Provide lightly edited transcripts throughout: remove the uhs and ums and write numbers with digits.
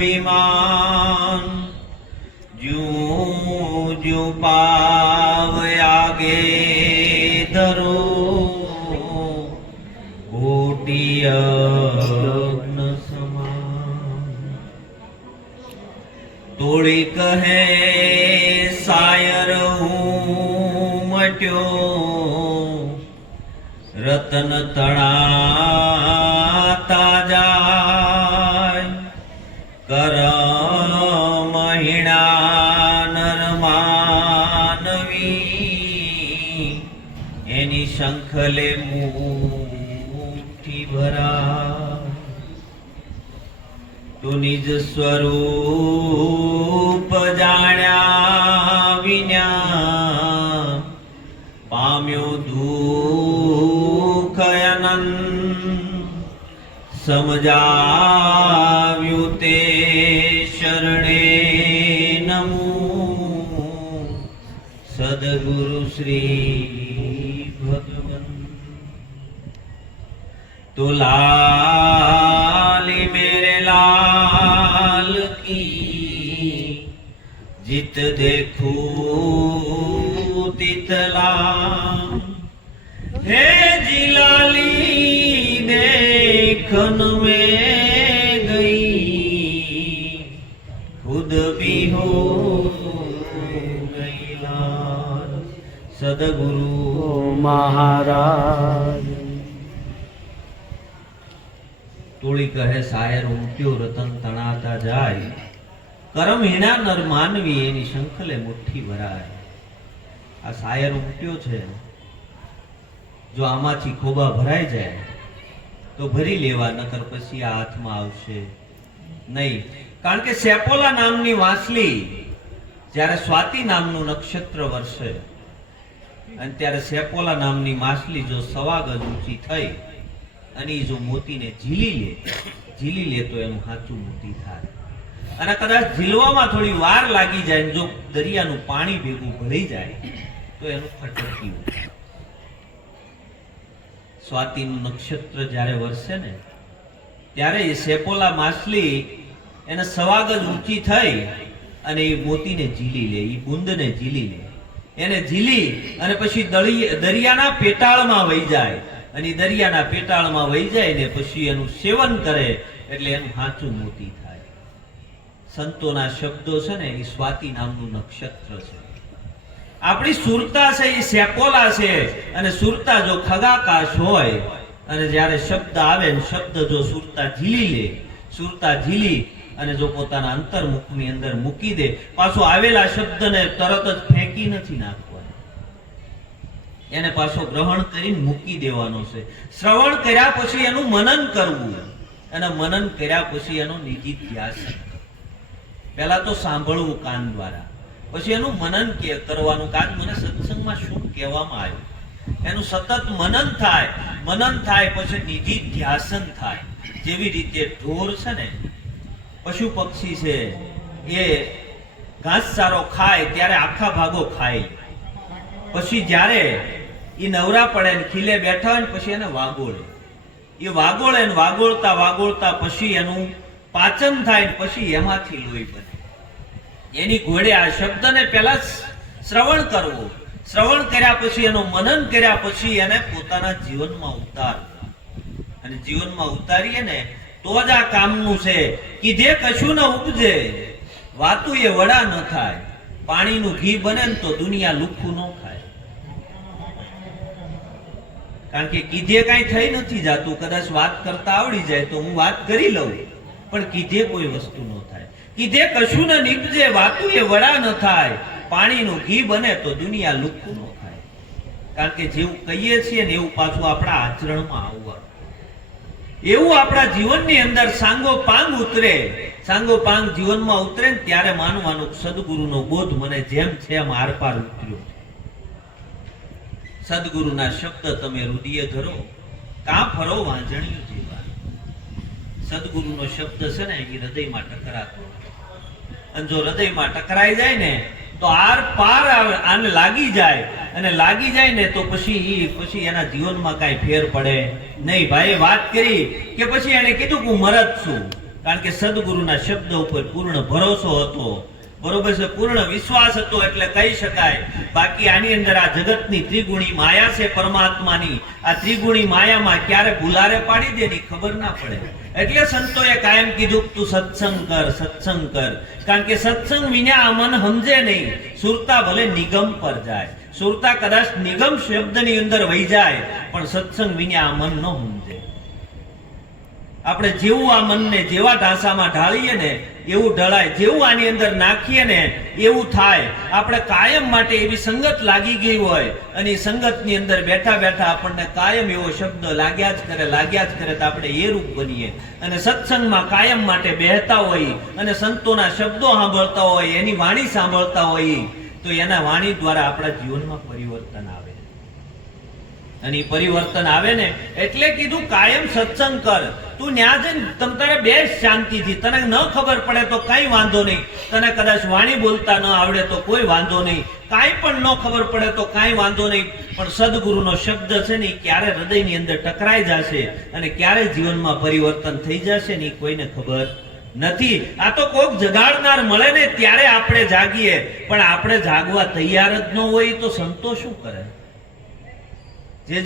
અભિમાન જ્યું જ્યું પાવ આગે ધરો કોટી અગ્ન સમાન તોડી કહે સાયર હું મટ્યો રતન તણાતા જાય કરમ હીણા નર માનવી એની શંખલે મુઠ્ઠી ભરા તું નિજ સ્વરૂપ જાણ્યા વિના પામ્યો દુઃખ અનંત સમજાવ્યું તે શરણે નમો સદગુરુ શ્રી ભગવન તો લાલી મેરે લાલ કી જીત देखूं तितला हे जिलाली देखन में गई खुद भी हो गई लाल सदगुरु महाराज તોડી કહે શાયર ઉમટ્યો રતન તણાતા જાય કરમ હીણા નર માનવી એની શંખલે મુઠ્ઠી ભરાય. આ શાયર ઉમટ્યો છે, જો આમાંથી ખોબા ભરાઈ જાય તો ભરી લેવા, નકર પછી આ હાથમાં આવશે નહીં. કારણ કે સેપોલા નામની વાંસલી જ્યારે સ્વાતિ નામનું નક્ષત્ર વર્ષે અને ત્યારે સેપોલા નામની માછલી જો સવા ગજ ઊંચી થઈ અને જો મોતીને ઝીલી લે તો એનું સાચું મોતી થાય. અને કદાચ ઝીલવામાં થોડી વાર લાગી જાય, જો દરિયાનું પાણી ભેગું ભળી જાય તો એનું ફટક્યું. સ્વાતિનું નક્ષત્ર જ્યારે વરસે ને ત્યારે એ સેપોલા માછલી એને સવા ગજ ઊંચી થઈ અને એ મોતીને ઝીલી લે, એ બુંદને ઝીલી લે. એને ઝીલી અને પછી દરિયાના પેટાળમાં વહી જાય અને દરિયાના પેટાળમાં વહી જાય ને પછી એનું સેવન કરે એટલે એનું સાચું મોતી થાય. સંતોના શબ્દો છે ને એ સ્વાતિ નામનું નક્ષત્ર છે. આપણી સુરતા છે એ સેપોલા છે, અને સુરતા જો ખગાકાશ હોય અને જ્યારે શબ્દ આવે ને શબ્દ જો સુરતા ઝીલી લે, સુરતા ઝીલી અને જો પોતાના અંતર્મુખની અંદર મૂકી દે, પાછો આવેલા શબ્દને તરત જ ફેંકી નથી નાખવાનો, એને પાછો ગ્રહણ કરીને મૂકી દેવાનો છે. શ્રવણ કર્યા પછી એનું મનન કરવું, અને મનન કર્યા પછી એનો નિધિધ્યાસ. પહેલા તો સાંભળવું કાન દ્વારા, પછી એનું મનન કરવાનું. કાન મને સત્સંગમાં શું કહેવામાં આવ્યું એનું સતત મનન થાય. મનન થાય પછી નિધિધ્યાસન થાય. જેવી રીતે ઢોર છે ને, પશુ પક્ષી છે, એ ઘાસચારો ખાય ત્યારે આખા ભાગો ખાય, પછી જ્યારે એ નવરા પડે ને ખીલે બેઠા હોય ને પછી એને વાગોળે. એ વાગોળે ને વાગોળતા વાગોળતા પછી એનું પાચન થાય ને પછી એમાંથી લોહી બને. એની ઘોડે આ શબ્દને પહેલા શ્રવણ કરવું, શ્રવણ કર્યા પછી એનું મનન કર્યા પછી એને પોતાના જીવનમાં ઉતારવું. અને જીવનમાં ઉતારીએ ને તો જ આ કામનું છે. કીધે કશું ન ઉપજે વાતું એ વડા ન થાય. પાણીનું ઘી બને ને તો દુનિયા લુખ્ખું ન ખાય. કારણ કે કીધે કાંઈ થઈ નથી જાતું. કદાચ વાત કરતા આવડી જાય તો હું વાત કરી લઉં, પણ કીધે કોઈ વસ્તુ ન થાય. કીધે કશું ન નીપજે વાતું એ વડા ન થાય. પાણીનું ઘી બને તો દુનિયા લુખ્ખું ન ખાય. કારણ કે જેવું કહીએ છીએ ને એવું પાછું આપણા આચરણમાં આવવાનું. એવું આપણા જીવનની અંદર સાંગો પાંગ ઉતરે, સાંગો પાંગ જીવનમાં ઉતરે ને ત્યારે માનવાનું સદગુરુનો બોધ મને જેમ છે એમ આરપાર ઉતર્યો. સદગુરુના શબ્દ તમે હૃદય ધરો, કાં ફરો વાંજણિયું જેવા. સદગુરુનો શબ્દ છે ને એ હૃદયમાં ટકરાતો, અને જો હૃદયમાં ટકરાઈ જાય ને તો આર પાર આને લાગી જાય, અને લાગી જાય ને તો પછી એના જીવનમાં કાંઈ ફેર પડે નહીં. ભાઈ વાત કરી કે પછી એને કીધું કે હું મરદ છું, કારણ કે સદગુરુના શબ્દ ઉપર પૂર્ણ ભરોસો હતો, બરોબર છે, પૂર્ણ વિશ્વાસ હતો એટલે કહી શકાય. બાકી આની અંદર આ જગતની ત્રિગુણી માયા છે પરમાત્માની, આ ત્રિગુણી માયામાં ક્યારે ભૂલારે પાડી દે ની ખબર ના પડે. એટલે સંતોએ કાયમ કીધું તું સત્સંગ કર, સત્સંગ કર. કારણ કે સત્સંગ વિના આ મન સમજે નહીં. સુરતા ભલે નિગમ પર જાય, સુરતા કદાચ નિગમ શબ્દની અંદર વહી જાય, પણ સત્સંગ વિના આ મન ન સમજે. આપણે જેવું આ મનને જેવા ઢાંસામાં ઢાળીએ ને એવું ઢળાય, જેવું આની અંદર નાખીએ ને એવું થાય. આપણે કાયમ માટે એવી સંગત લાગી ગઈ હોય અને એ સંગતની અંદર બેઠા બેઠા આપણને કાયમ એવો શબ્દ લાગ્યા જ કરે તો આપણે એ રૂપ બનીએ. અને સત્સંગમાં કાયમ માટે બેહતા હોય અને સંતોના શબ્દો સાંભળતા હોય, એની વાણી સાંભળતા હોય, તો એના વાણી દ્વારા આપણા જીવનમાં પરિવર્તન આવે. અને ઈ પરિવર્તન આવે ને એટલે કીધું કાયમ સત્સંગ કર. તું ન્યા જઈને તમ તારે બેસ શાંતિથી. તને ન ખબર પડે તો કઈ વાંધો નહીં, તને કદાચ વાણી બોલતા ન આવડે તો કોઈ વાંધો નહીં, કાંઈ પણ ન ખબર પડે તો કાંઈ વાંધો નહીં, પણ સદગુરુનો શબ્દ છે ને ક્યારે હૃદયની અંદર ટકરાઈ જશે અને ક્યારે જીવનમાં પરિવર્તન થઈ જશે ને કોઈને ખબર નથી. આ તો કોક જગાડનાર મળે ને ત્યારે આપણે જાગીએ, પણ આપણે જાગવા તૈયાર જ ન હોય તો સંતો શું કરે?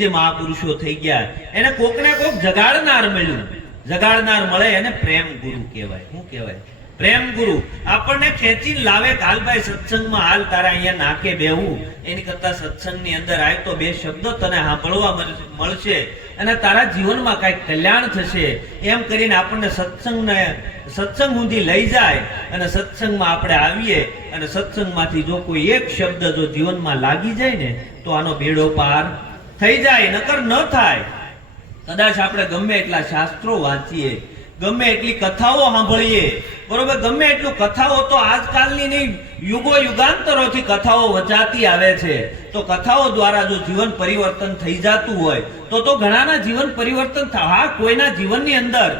જે મહાપુરુષો થઈ ગયા એને કોક ને કોક જગાડનાર મળ્યું. જગાડનાર મળે એને પ્રેમ ગુરુ કહેવાય. શું કહેવાય? પ્રેમ ગુરુ. આપણને ખેંચીને લાવે કે હાલ ભાઈ સત્સંગમાં હાલ, તારા અહીંયા નાકે બેહવું એની કરતા સત્સંગની અંદર આય તો બે શબ્દો તને સાંભળવા મળશે અને તારા જીવનમાં કઈક કલ્યાણ થશે, એમ કરીને આપણને સત્સંગ સુધી લઈ જાય. અને સત્સંગમાં આપણે આવીએ અને સત્સંગમાંથી જો કોઈ એક શબ્દ જો જીવનમાં લાગી જાય ને તો આનો બેડો પાર થઈ જાય, નકર ન થાય. કદાચ આપણે ગમે એટલા શાસ્ત્રો વાંચીએ, ગમે એટલી કથાઓ સાંભળીએ, બરોબર, ગમે એટલું કથાઓ તો આજકાલની નહીં, યુગાંતરોથી કથાઓ વચાતી આવે છે. તો કથાઓ દ્વારા જો જીવન પરિવર્તન થઈ જતું હોય તો ઘણાના જીવન પરિવર્તન હા, કોઈના જીવનની અંદર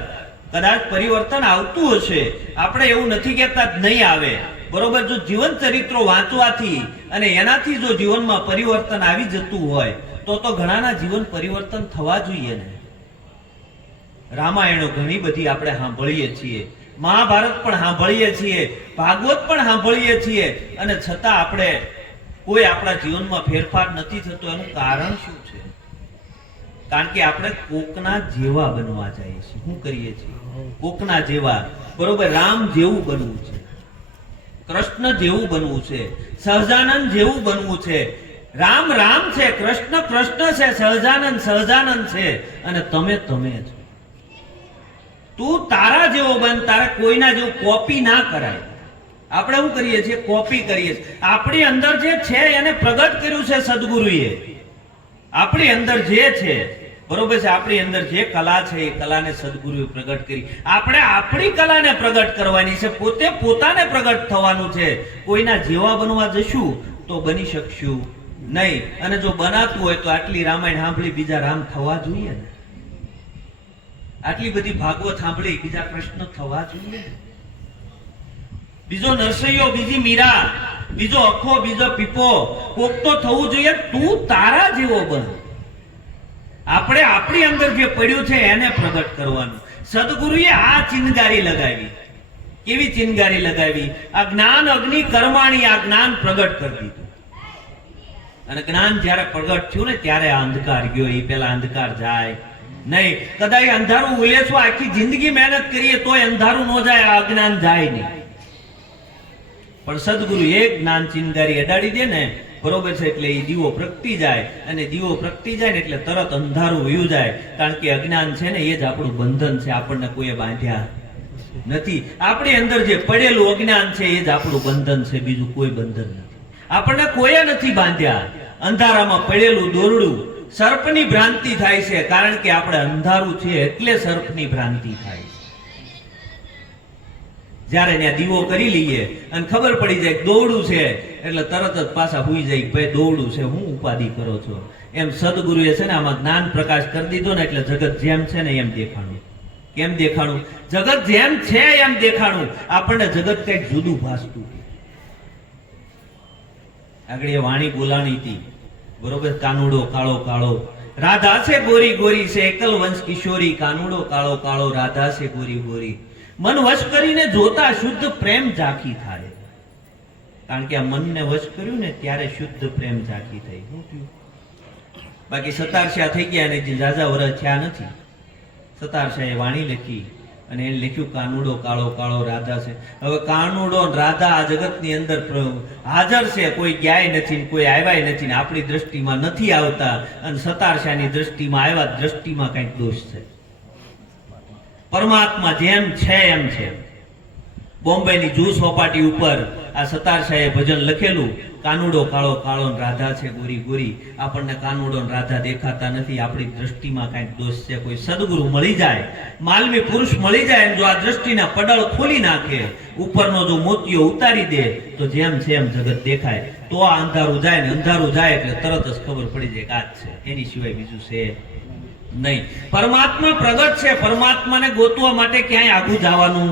કદાચ પરિવર્તન આવતું હશે. આપણે એવું નથી કહેતા નહીં આવે, બરોબર. જો જીવન ચરિત્રો વાંચવાથી અને એનાથી જો જીવનમાં પરિવર્તન આવી જતું હોય તો ઘણાના જીવન પરિવર્તન થવા જોઈએ ને. રામાયણો ઘણી બધી આપણે સાંભળીએ છીએ, મહાભારત પણ સાંભળીએ છીએ, ભાગવત પણ સાંભળીએ છીએ, અને છતાં આપણે કોઈ આપણા જીવનમાં ફેરફાર નથી થતો. એનું કારણ શું છે? કારણ કે આપણે કોકના જેવા બનવા જઈએ છીએ. શું કરીએ છીએ? કોકના જેવા, બરોબર. રામ જેવું બનવું છે, કૃષ્ણ જેવું બનવું છે, સહજાનંદ જેવું બનવું છે. રામ રામ છે, કૃષ્ણ કૃષ્ણ છે, સહજાનંદ સહજાનંદ છે, અને તમે છો. તું તારા જેવો બન, તારે કોઈના જેવું કોપી ના કરાય. આપણે શું કરીએ છીએ? કોપી કરીએ છીએ. આપણી અંદર જે છે એને પ્રગટ કર્યું છે સદગુરુએ. આપણી અંદર જે છે, બરોબર છે, આપણી અંદર જે કલા છે એ કલાને સદગુરુએ પ્રગટ કરી. આપણે આપણી કલાને પ્રગટ કરવાની છે, પોતે પોતાને પ્રગટ થવાનું છે. કોઈના જેવા બનવા જશું તો બની શકશું નહીં. અને જો બનાતું હોય તો આટલી રામાયણ સાંભળી બીજા રામ થવા જોઈએ ને, આટલી બધી ભાગવત સાંભળી બીજા કૃષ્ણ થવા જોઈએ, બીજો નરસૈયો, બીજી મીરા, બીજો અખો, બીજો પીપો, કોક તો થવું જોઈએ. તું તારા જેવો બન. આપણે આપણી અંદર જે પડ્યું છે એને પ્રગટ કરવાનું. સદગુરુએ આ ચિનગારી લગાવી. કેવી ચિનગારી લગાવી? આ જ્ઞાન અગ્નિ કર્માણી, આ જ્ઞાન પ્રગટ કરી દીધું. અને જ્ઞાન જ્યારે પ્રગટ થયું ને ત્યારે આ અંધકાર ગયો. એ પેલા અંધકાર જાય નહીં. કદાચ અંધારું ઉલેસવા આખી જિંદગી મહેનત કરીએ તોય અંધારું ન જાય, આ અજ્ઞાન જાય નહીં. પણ સદગુરુ એક જ્ઞાન ચિનગારી અડાડી દે ને, બરોબર છે, એટલે એ દીવો પ્રગટી જાય. અને દીવો પ્રગટી જાય ને એટલે તરત અંધારું વયું જાય. કારણ કે અજ્ઞાન છે ને એ જ આપણું બંધન છે. આપણને કોઈએ બાંધ્યા નથી. આપણી અંદર જે પડેલું અજ્ઞાન છે એ જ આપણું બંધન છે, બીજું કોઈ બંધન નથી. આપણને કોઈએ નથી બાંધ્યા. અંધારામાં પડેલું દોરડું, સર્પની ભ્રાંતિ થાય છે. કારણ કે આપણે અંધારું છે એટલે સર્પની ભ્રાંતિ થાય છે. જ્યારે ત્યાં દીવો કરી લઈએ અને ખબર પડી જાય દોરડું છે એટલે તરત જ પાછા ભૂઈ જાય, ભાઈ દોરડું છે, હું ઉપાધિ કરો છો. એમ સદગુરુએ છે ને આમાં જ્ઞાન પ્રકાશ કરી દીધો ને એટલે જગત જેમ છે ને એમ દેખાણું. કેમ દેખાણું? જગત જેમ છે એમ દેખાણું. આપણને જગત કંઈક જુદું ભાસતું. આગળ એ વાણી બોલાણી હતી, બરોબર. કાનુડો કાળો કાળો, રાધા છે ગોરી ગોરી છે, એકલ વંશ કિશોરી. કાનુડો કાળો કાળો, રાધા છે ગોરી ગોરી. મન વશ કરીને જોતા શુદ્ધ પ્રેમ ઝાંખી થાય. કારણ કે આ મનને વશ કર્યું ને ત્યારે શુદ્ધ પ્રેમ ઝાંખી થઈ. શું થયું? બાકી સતારશા થઈ ગયા અને જે ઝાઝા વરસ થયા નથી. સતારશાએ વાણી લખી અને એને લખ્યું કાનુડો કાળો કાળો રાધા છે. હવે કાનુડો અને રાધા આ જગતની અંદર હાજર છે, કોઈ ગયા નથી, કોઈ આવ્યા નથી, ને આપણી દ્રષ્ટિમાં નથી આવતા, અને સતારશાની દ્રષ્ટિમાં આવ્યા, દ્રષ્ટિમાં કંઈક દોષ છે. પરમાત્મા જેમ છે એમ છે. બોમ્બેની જૂ સોપાટી ઉપર આ સતારશાએ ભજન લખેલું, કાનુડો કાળો કાળો ને રાધા છે ગોરી ગોરી. આપણને કાનુડો ને રાધા દેખાતા નથી, આપણી દ્રષ્ટિમાં કાંઈક દોષ છે. કોઈ સદગુરુ મળી જાય, માલવી પુરુષ મળી જાય, જો આ દ્રષ્ટિના પડળ ખોલી નાખે, ઉપરનો જો મોતિયો ઉતારી દે, તો જેમ છે એમ જગત દેખાય. તો આ અંધારું જાય ને અંધારું જાય એટલે તરત જ ખબર પડી જાય કે આ જ છે, એની સિવાય બીજું છે નહીં. પરમાત્મા પ્રગટ છે. પરમાત્માને ગોતવા માટે ક્યાંય આગું જવાનું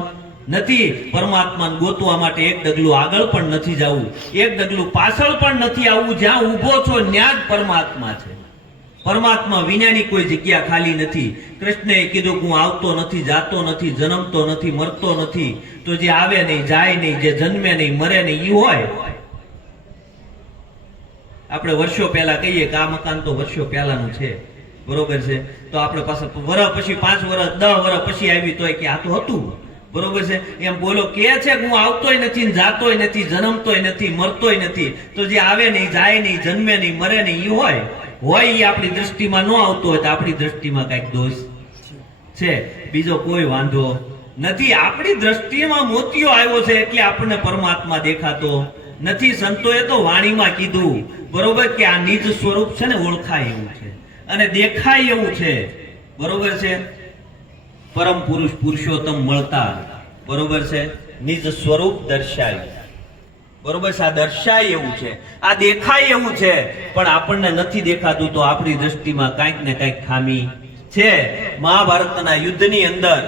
નથી. પરમાત્માને ગોતવા માટે એક ડગલું આગળ પણ નથી જવું, એક ડગલું પાછળ પણ નથી આવવું. જ્યાં ઊભો છો ત્યાં જ પરમાત્મા છે. પરમાત્મા વિનાની કોઈ જગ્યા ખાલી નથી. કૃષ્ણએ કીધું હું આવતો નથી, જાતો નથી, જન્મતો નથી, મરતો નથી. તો જે આવે નહીં, જાય નહીં, જે જન્મે નહીં, મરે નહીં, ઈ હોય. આપણે વર્ષો પહેલા કહીએ કે આ મકાન તો વર્ષો પહેલાનું છે, બરોબર છે, તો આપણે પાસે વર્ષ પછી 5 વર્ષ 10 વર્ષ પછી આવી તોય કે આ તો હતું, બરોબર છે. એમ બોલો કે છે કે હું આવતોય નથી, જાતોય નથી, જન્મતોય નથી, મરતોય નથી. તો જે આવે નહીં, જાય નહીં, જન્મે નહીં, મરે નહીં, ઈ હોય. એ આપણી દ્રષ્ટિમાં ન આવતો હોય તો આપણી દ્રષ્ટિમાં કઈક દોષ છે, બીજો કોઈ વાંધો નથી. આપણી દ્રષ્ટિમાં મોતિયો આવ્યો છે એટલે આપણને પરમાત્મા દેખાતો નથી. સંતોએ તો વાણીમાં કીધું, બરોબર, કે આ નિજ સ્વરૂપ છે ને ઓળખાય એવું છે અને દેખાય એવું છે, બરોબર છે. પરમ પુરુષ પુરુષોત્તમ મળતા, બરોબર છે, નિજ સ્વરૂપ દર્શાય, બરોબર છે. આ દર્શાય એવું છે, આ દેખાય એવું છે, પણ આપણને નથી દેખાતું. તો આપણી દ્રષ્ટિમાં કાંઈક ને કાંઈક ખામી છે. મહાભારતના યુદ્ધની અંદર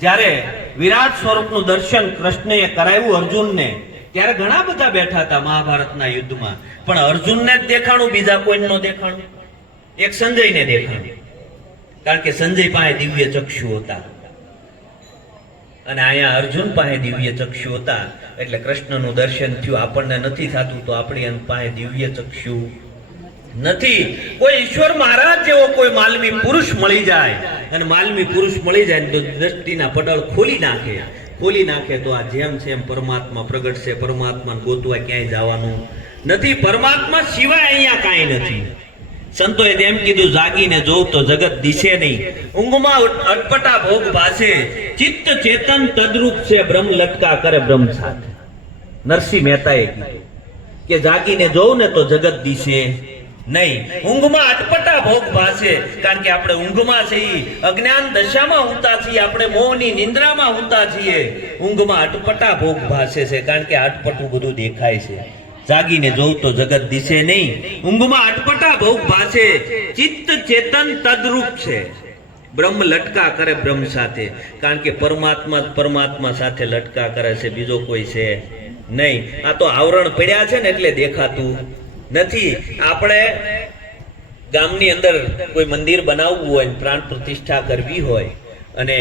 જ્યારે વિરાટ સ્વરૂપનું દર્શન કૃષ્ણએ કરાવ્યું અર્જુનને, ત્યારે ઘણા બધા બેઠા હતા મહાભારતના યુદ્ધમાં, પણ અર્જુનને જ દેખાણું, બીજા કોઈને ન દેખાણું. એક સંજયને દેખાણું, કારણ કે સંજય પાસે દિવ્ય ચક્ષુ હતા અને અહીંયા અર્જુન પાસે દિવ્ય ચક્ષુ હતા, એટલે કૃષ્ણનું દર્શન થયું. આપણને નથી થતું તો આપણી પાસે દિવ્ય ચક્ષુ નથી. કોઈ ઈશ્વર મહારાજ જેવો કોઈ માલવી પુરુષ મળી જાય, અને માલવી પુરુષ મળી જાય તો દ્રષ્ટિના પડળ ખોલી નાખે તો આ જેમ છે એમ પરમાત્મા પ્રગટ છે. પરમાત્માને ગોતવા ક્યાંય જવાનું નથી. પરમાત્મા સિવાય અહીંયા કાંઈ નથી. સંતોએ તેમ કીધું, જાગીને જોઉં તો જગત દિશે નહીં, ઊંઘમાં અટપટા ભોગ ભાસે, ચિત્ત ચેતન તદરૂપ છે, બ્રહ્મ લટકા કરે બ્રહ્મ સાથે. નરસિંહ મહેતાએ કીધું કે જાગીને જોઉં ને તો જગત દિશે નહીં, ઊંઘમાં અટપટા ભોગ ભાસે. કારણ કે આપણે ઊંઘમાં છીએ, અજ્ઞાન દશામાં ઊંઘતા છીએ, આપણે મોહની નિંદ્રામાં ઊંઘતા છીએ. ઊંઘમાં અટપટા ભોગ ભાસે છે, કારણ કે અટપટું બધું દેખાય છે. જાગીને જોઉં તો જગત દિશે નહીં, ઊંઘમાં અટપટા ભોગ ભાસે, ચિત્ત ચેતન તદરૂપ છે, બ્રહ્મ લટકા કરે બ્રહ્મ સાથે. કારણ કે પરમાત્મા પરમાત્મા સાથે લટકા કરે છે, બીજો કોઈ છે નહીં. આ તો આવરણ પડ્યા છે ને એટલે દેખાતું નથી. આપણે ગામની અંદર કોઈ મંદિર બનાવવું હોય, પ્રાણ પ્રતિષ્ઠા કરવી હોય અને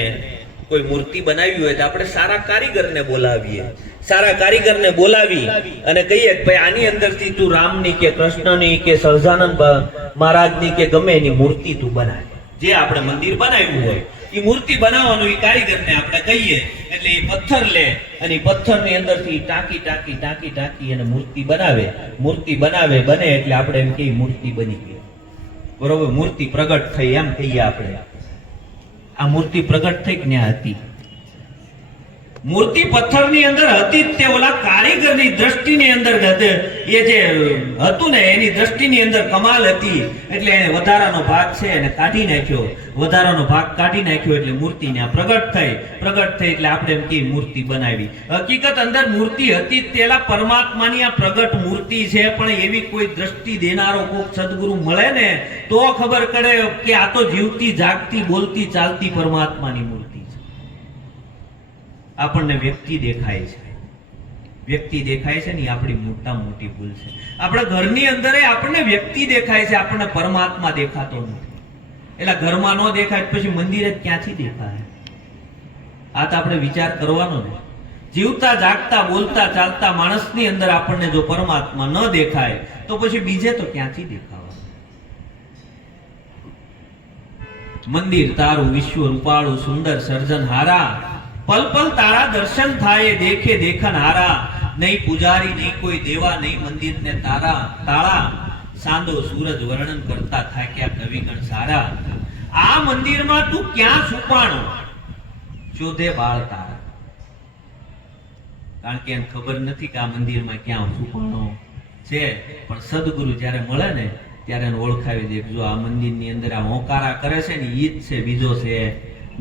કોઈ મૂર્તિ બનાવી હોય તો આપણે સારા કારીગરને બોલાવીએ. સારા કારીગરને બોલાવી અને કહીએ કે ભાઈ આની અંદરથી તું રામની કે કૃષ્ણની કે સહજાનંદ મહારાજની કે ગમે એની મૂર્તિ તું બનાવ. જે આપણે મંદિર બનાવ્યું હોય એ મૂર્તિ બનાવવાનું એ કારીગરને આપણે કહીએ, એટલે એ પથ્થર લે અને પથ્થરની અંદરથી ટાંકી અને મૂર્તિ બનાવે. બને એટલે આપણે એમ કહીએ મૂર્તિ બની ગઈ, બરોબર, મૂર્તિ પ્રગટ થઈ એમ કહીએ આપણે. આ મૂર્તિ પ્રગટ થઈ કે ન્યા હતી? મૂર્તિ પથ્થરની અંદર હતી તે ઓલા કારીગરની દ્રષ્ટિની અંદર એ જે હતું ને એની દ્રષ્ટિની અંદર કમાલ હતી, એટલે એને વધારાનો ભાગ છે એને કાઢી નાખ્યો. વધારાનો ભાગ કાઢી નાખ્યો એટલે મૂર્તિ ને પ્રગટ થઈ એટલે આપણે એમ કે મૂર્તિ બનાવી. હકીકત અંદર મૂર્તિ હતી તેલા પરમાત્માની આ પ્રગટ મૂર્તિ છે, પણ એવી કોઈ દ્રષ્ટિ દેનારો કોઈક સદગુરુ મળે ને તો ખબર પડે કે આ તો જીવતી જાગતી બોલતી ચાલતી પરમાત્માની મૂર્તિ. આપણને વ્યક્તિ દેખાય છે ને આપણી મોટી ભૂલ છે. આપણા ઘરની અંદર આપણને વ્યક્તિ દેખાય છે, આપણને પરમાત્મા દેખાતો નથી. એટલે ઘરમાં ન દેખાય પછી મંદિરે ક્યાંથી દેખાય? આ તો આપણે વિચાર કરવાનો ને. જીવતા જાગતા બોલતા ચાલતા માણસની અંદર આપણને જો પરમાત્મા ન દેખાય તો પછી બીજે તો ક્યાંથી દેખાવા? મંદિર તારું વિશ્વ રૂપાળું સુંદર સર્જન હારા, પલ પલ તારા દર્શન થાય દેખે દેખન હારા, નહીં પૂજારી નહીં કોઈ દેવા નહીં મંદિરને તારા તાળા, સાંદો સૂરજ વર્ણન કરતા થાક્યા કવિગણ સારા, આ મંદિરમાં તું ક્યાં છુપાણો શોધે બાળ તારા. કારણ કે એને ખબર નથી કે આ મંદિરમાં ક્યાં છુપાણો છે, પણ સદગુરુ જ્યારે મળે ને ત્યારે એને ઓળખાવી દે. જો આ મંદિરની અંદર આ હોંકારા કરે છે ને ઈ જ છે, બીજો છે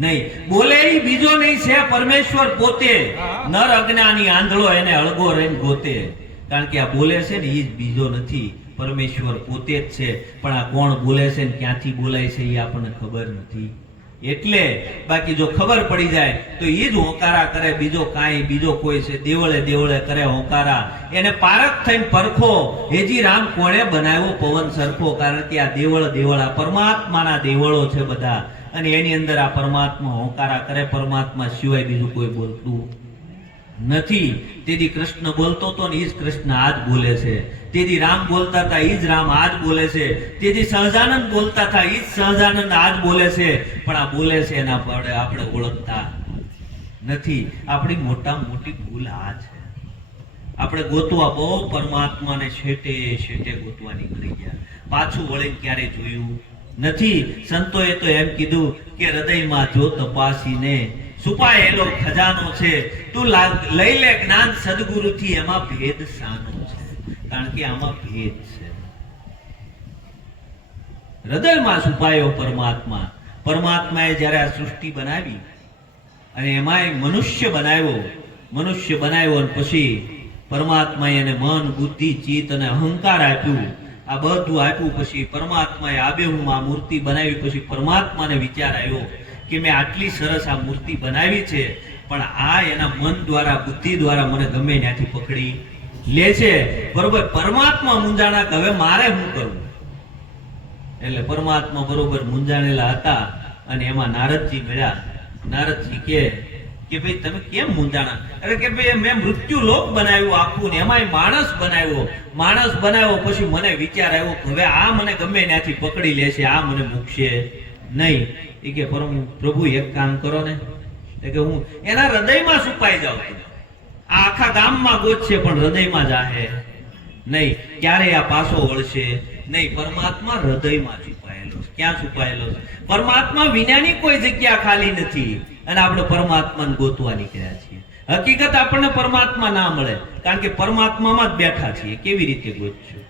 નહીં. બોલે ઈ બીજો નહીં છે પરમેશ્વર પોતે, નર અજ્ઞાની આંધળો એને અળગો રહીને ગોતે. કારણ કે આ બોલે છે ને ઈ જ બીજો નથી, પરમેશ્વર પોતે જ છે. પણ આ કોણ બોલે છે ને ક્યાંથી બોલાય છે એ આપણને ખબર નથી. એટલે બાકી જો ખબર પડી જાય તો એ જ હોંકારા કરે, બીજો કાંઈ બીજો કોઈ છે દેવળે દેવળે કરે હોંકારા. એને પારખ થઈને પરખો હેજી રામ કોણે બનાવ્યો પવન સરખો. કારણ કે આ દેવળ દેવળ આ પરમાત્માના દેવળો છે બધા, અને એની અંદર આ પરમાત્મા હોંકારા કરે. પરમાત્મા સિવાય બીજું કોઈ બોલતું નથી. તેથી કૃષ્ણ બોલતો તો ને ઈ જ કૃષ્ણ આજ બોલે છે. તેથી રામ બોલતા હતા ઈ જ રામ આજ બોલે છે. તેથી સહજાનંદ બોલતા હતા ઈ જ સહજાનંદ આજ બોલે છે. પણ આ બોલે છે એના પર આપણે ઓળખતા નથી. આપણી મોટા મોટી ભૂલ આ છે. આપણે ગોતવા બહુ પરમાત્માને છેટે છેટે ગોતવા નીકળી ગયા, પાછું વળીને ક્યારેય જોયું નથી. સંતોએ તો એમ કીધું કે હૃદયમાં જો તપાસીને છુપાયેલો ખજાનો છે, તું લઈ લે જ્ઞાન સદગુરુથી, એમાં ભેદ શાનો છે. કારણ કે આમાં ભેદ છે. હૃદયમાં છુપાયો પરમાત્મા. પરમાત્માએ જ્યારે આ સૃષ્ટિ બનાવી અને એમાંય મનુષ્ય બનાવ્યો અને પછી પરમાત્માએ એને મન બુદ્ધિ ચિત્ત અને અહંકાર આપ્યું. આ બધું આપ્યું પછી પરમાત્માએ આબેહૂબ આ મૂર્તિ બનાવી. પછી પરમાત્માને વિચાર આવ્યો કે મેં આટલી સરસ આ મૂર્તિ બનાવી છે, પણ આ એના મન દ્વારા બુદ્ધિ દ્વારા મને ગમે ત્યાંથી પકડી લે છે. બરોબર, પરમાત્મા મૂંઝાણા કે હવે મારે શું કરવું? એટલે પરમાત્મા બરોબર મૂંઝાણેલા હતા અને એમાં નારદજી મળ્યા. નારદજી કે ભાઈ તમે કેમ મૂંઝાણા? અરે કે ભાઈ મેં મૃત્યુ લોક બનાવ્યું આખું ને એમાંય માણસ બનાવ્યો. પછી મને વિચાર આવ્યો કે હવે આ મને ગમે ત્યાંથી પકડી લે છે, આ મને મૂકશે નહીં. એ કે પ્રભુ એક કામ કરો ને, કે હું એના હૃદયમાં છુપાઈ જાઉં. આ આખા ગામમાં ગોતશે પણ હૃદયમાં જાહે નહીં, ક્યારે આ પાછો વળશે નહીં. પરમાત્મા હૃદયમાં છુપાયેલો છે. ક્યાં છુપાયેલો છે? પરમાત્મા વિનાની કોઈ જગ્યા ખાલી નથી, અને આપણે પરમાત્માને ગોતવા નીકળ્યા છીએ. હકીકત આપણને પરમાત્મા ના મળે, કારણ કે પરમાત્મામાં જ બેઠા છીએ. કેવી રીતે ગોતશું?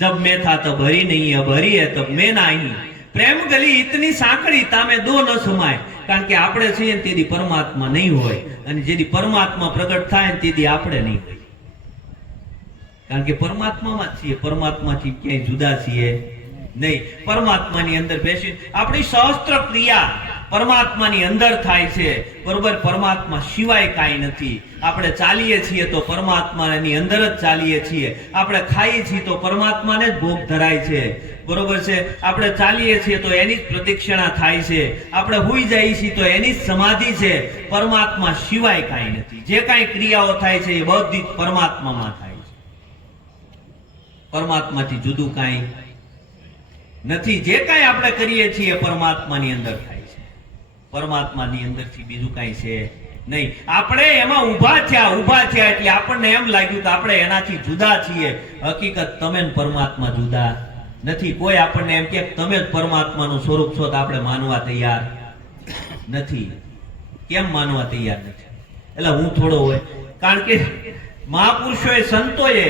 જબ મેં થા તબ હરી નહીં, અબ હરી હે તબ મેં નહીં, પ્રેમ ગલી ઇતની સાંકડી તામે દો ન સમાય. કારણ કે આપણે છીએ ને તેથી પરમાત્મા નહીં હોય, અને જેથી પરમાત્મા પ્રગટ થાય ને તેથી આપણે નહીં હોય. કારણ કે પરમાત્મામાં જ છીએ, પરમાત્માથી ક્યાંય જુદા છીએ નહીં. પરમાત્માની અંદર બેસી આપણી સહસ્ત્ર ક્રિયા પરમાત્માની અંદર થાય છે. બરોબર, પરમાત્મા સિવાય કાંઈ નથી. આપણે ચાલીએ છીએ તો પરમાત્માની અંદર જ ચાલીએ છીએ. આપણે ખાઈએ છીએ તો પરમાત્માને જ ભોગ ધરાય છે. બરોબર છે, આપણે ચાલીએ છીએ તો એની જ પ્રદક્ષિણા થાય છે. આપણે હુઈ જઈએ છીએ તો એની જ સમાધિ છે. પરમાત્મા સિવાય કાંઈ નથી. જે કાંઈ ક્રિયાઓ થાય છે એ બધી જ પરમાત્મામાં થાય છે. પરમાત્માથી જુદું કાંઈ નથી. જે કાંઈ આપણે કરીએ છીએ પરમાત્માની અંદર થાય છે. પરમાત્માની અંદરથી બીજું કાંઈ છે નહીં. આપણે એમાં ઊભા થયા એટલે આપણને એમ લાગ્યું કે આપણે એનાથી જુદા છીએ. હકીકત તમે પરમાત્મા જુદા નથી. કોઈ આપણને એમ કે તમે જ પરમાત્માનું સ્વરૂપ છો તો આપણે માનવા તૈયાર નથી. કેમ માનવા તૈયાર નથી? એટલે હું થોડો હોય, કારણ કે મહાપુરુષોએ સંતોએ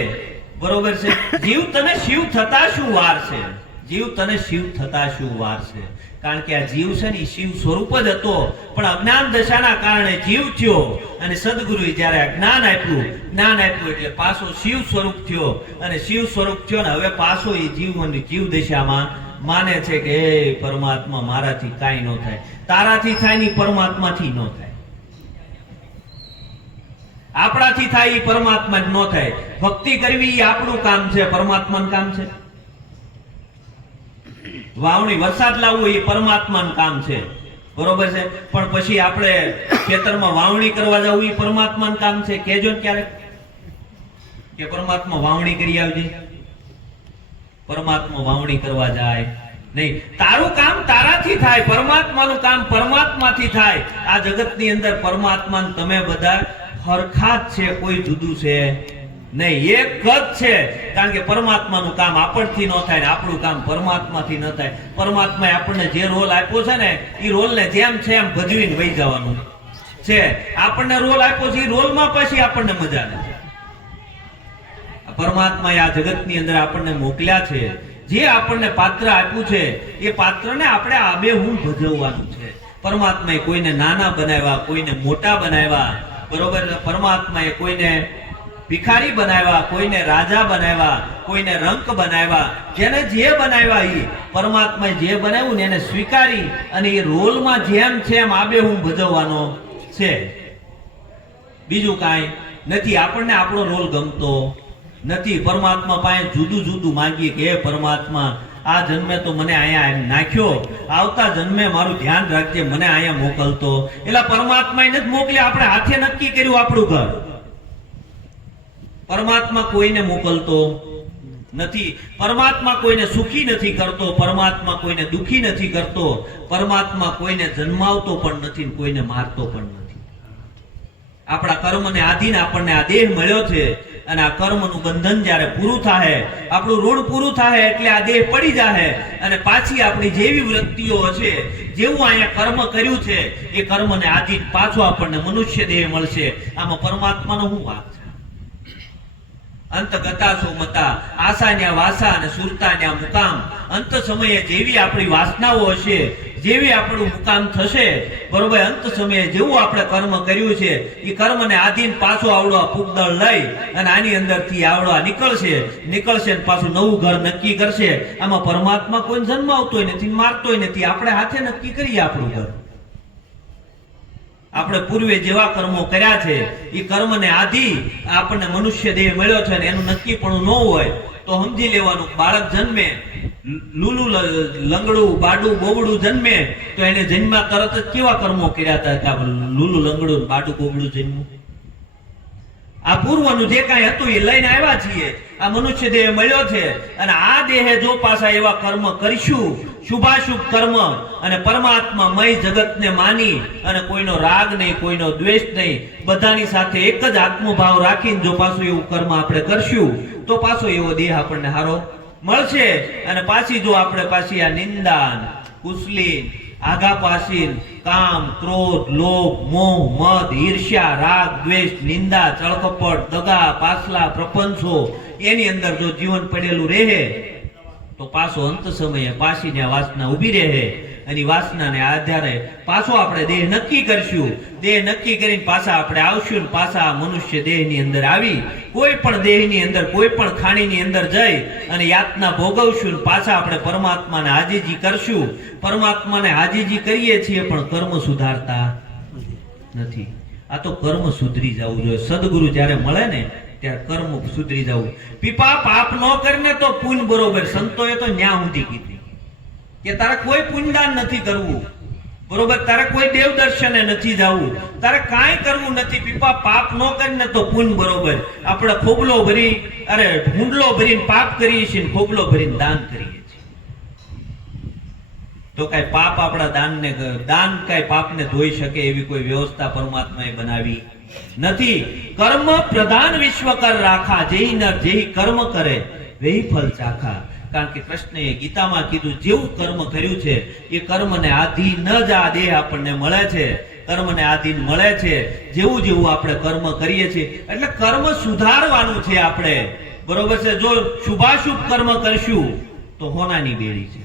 બરોબર છે, જીવ તને શિવ થતા શું વાર છે? જીવ તને શિવ થતા શું વાર છે? કારણ કે આ જીવ છે ને શિવ સ્વરૂપ જ હતો, પણ અજ્ઞાન દશાના કારણે જીવ થયો, અને સદગુરુએ જ્યારે જ્ઞાન આપ્યું એટલે પાછો શિવ સ્વરૂપ થયો. અને શિવ સ્વરૂપ થયો ને હવે પાછો એ જીવ દશામાં માને છે કે હે પરમાત્મા, મારાથી કાંઈ ન થાય. તારાથી થાય ને પરમાત્માથી ન થાય. આપણાથી થાય એ પરમાત્મા જ ન થાય. ભક્તિ કરવી એ આપણું કામ છે, પરમાત્માનું કામ છે. વાવણી વરસાદ લાવવો એ પરમાત્માનું કામ છે. બરોબર છે, પણ પછી આપણે ખેતરમાં વાવણી કરવા જવું એ પરમાત્માનું કામ છે? કેજો ને ક્યારેક કે પરમાત્મા વાવણી કરી આવજે. પરમાત્મા વાવણી કરવા જાય નહીં. તારું કામ તારાથી થાય, પરમાત્માનું કામ પરમાત્માથી થાય. આ જગતની અંદર પરમાત્મા ને તમે બધા હરખા જ છે, કોઈ જુદું છે નહીં, એક જ છે. કારણ કે પરમાત્માનું કામ આપણથી ન થાય ને આપણું કામ પરમાત્માથી ન થાય. પરમાત્માએ આપણને જે રોલ આપ્યો છે ને એ રોલને જેમ છે એમ ભજવીને વહી જવાનું છે. આપણને રોલ આપ્યો છે એ રોલમાં પછી આપણને મજા નથી. પરમાત્માએ આ જગતની અંદર આપણને મોકલ્યા છે, જે આપણને પાત્ર આપ્યું છે એ પાત્રને આપણે આબેહૂબ ભજવવાનું છે. પરમાત્માએ કોઈને નાના બનાવ્યા, કોઈને મોટા બનાવ્યા, બરોબર. પરમાત્માએ કોઈને ભિખારી બનાવ્યા, કોઈને રાજા બનાવ્યા, કોઈને રંક બનાવ્યા. જેને જે બનાવ્યા એ પરમાત્માએ જે બનાવ્યું ને એને સ્વીકારી અને એ રોલમાં જેમ છે એમ આબેહૂબ ભજવવાનો છે. બીજું કાંઈ નથી. આપણને આપણો રોલ ગમતો નથી. પરમાત્મા પાસે જુદું જુદું માંગીએ કે હે પરમાત્મા, આ જન્મે તો મને અહીંયા નાખ્યો, આવતા જન્મે મારું ધ્યાન રાખજે, મને અહીંયા મોકલતો. એટલે પરમાત્માએ નથી મોકલ્યા, આપણે હાથે નક્કી કર્યું આપણું ઘર. પરમાત્મા કોઈને મોકલતો નથી. પરમાત્મા કોઈને સુખી નથી કરતો, પરમાત્મા કોઈને દુખી નથી કરતો, પરમાત્મા કોઈને જન્માવતો પણ નથી, કોઈને મારતો પણ નથી. આપણા કર્મને આધીન આપણને આ દેહ મળ્યો છે અને આ કર્મનું બંધન જ્યારે પૂરું થાય, આપણું ઋણ પૂરું થાય એટલે આ દેહ પડી જાય અને પાછી આપણી જેવી વૃત્તિઓ હશે, જેવું અહીંયા કર્મ કર્યું છે એ કર્મને આધીન પાછો આપણને મનુષ્ય દેહ મળશે. આમાં પરમાત્માનો શું વાત છે? અંત ગતા સુમતા આશાન્યા વાસા અને સુરતાન્યા મુકામ. અંત સમયે જેવી આપણી વાસનાઓ હશે, જેવી આપણું મુકામ થશે, બરોબર, અંત સમયે જેવું આપણે કર્મ કર્યું છે એ કર્મને આધીન પાછો આવડો ફૂગદળ લઈ અને આની અંદરથી આવડો નીકળશે ને પાછું નવું ઘર નક્કી કરશે. આમાં પરમાત્મા કોઈ જન્મ આવતોય નથી, મારતોય નથી. આપણે હાથે નક્કી કરીએ આપણું ઘર. આપણે પૂર્વે જેવા કર્મો કર્યા છે એ કર્મને આધી આપણને મનુષ્ય દેહ મળ્યો છે ને એનું નક્કી પણ ન હોય તો સમજી લેવાનું. બાળક જન્મે, લૂલું લંગડું બાડું બોબડું જન્મે તો એને જન્મ્યા તરત જ કેવા કર્મો કર્યા હતા કે લૂલું લંગડું બાડું બોબડું જન્મ્યું? આ પૂર્વનું જે કાંઈ હતું એ લઈને આવ્યા છીએ. આ મનુષ્ય દેહ મળ્યો છે અને આ દેહે જો પાછા એવા કર્મ કરીશું, શુભાશુભ કર્મ, અને પરમાત્મા મય જગતને માની અને કોઈનો રાગ નહીં, કોઈનો દ્વેષ નહીં, બધાની સાથે એક જ આત્મભાવ રાખીને જો પાછું એવું કર્મ આપણે કરશું તો પાછો એવો દેહ આપણને હારો મળશે. અને પાછી જો આપણે પાછી આ નિંદા, કુસલી, આઘાપાસીન, કામ, ક્રોધ, લોભ, મોહ, મદ, ઈર્ષ્યા, રાગ, દ્વેષ, નિંદા, ચળકપટ, દગા, પાછલા, પ્રપંચો એની અંદર જો જીવન પડેલું રહે તો પાછો અંત સમયે પાછી વાસના ઊભી રહે અને વાસનાને આધારે પાછો આપણે દેહ નક્કી કરશું. દેહ નક્કી કરીને પાછા આપણે આવશું ને પાછા મનુષ્ય દેહની અંદર આવી કોઈ પણ દેહની અંદર કોઈ પણ ખાણીની અંદર જઈ અને યાતના ભોગવશું ને પાછા આપણે પરમાત્માને હાજીજી કરશું. પરમાત્માને હાજીજી કરીએ છીએ પણ કર્મ સુધારતા નથી. આ તો કર્મ સુધરી જવું જોઈએ. સદગુરુ જ્યારે મળે ને ત્યારે કર્મ સુધરી જવું. પીપા પાપ ન કરીને તો પુણ્ય બરોબર. સંતોએ તો ન્યા ઊંધી કીધી કે તારે કોઈ પુણ્યદાન નથી કરવું, બરોબર, તારે કોઈ દેવ દર્શને નથી જવું, તારે કાંઈ કરવું નથી. પીપા પાપ ન કરીને તો પુણ્ય બરોબર. આપણે ખોબલો ભરી હુંડલો ભરીને પાપ કરીએ છીએ, ખોબલો ભરીને દાન કરીએ છીએ. તો કઈ પાપ આપણા દાન કઈ પાપને ધોઈ શકે એવી કોઈ વ્યવસ્થા પરમાત્માએ બનાવી નથી. કર્મ પ્રધાન વિશ્વ કર રાખા, જેહી નર જેહી કર્મ કરે વેહી ફલ ચાખા. કારણ કે કૃષ્ણએ ગીતામાં કીધું જેવું કર્મ કર્યું છે એ કર્મને આધીન જ આ દેહ આપણને મળે છે, કર્મને આધીન મળે છે. જેવું જેવું આપણે કર્મ કરીએ છીએ એટલે કર્મ સુધારવાનું છે આપણે, બરોબર છે. જો શુભાશુભ કર્મ કરશું તો હોનાની બેડી છે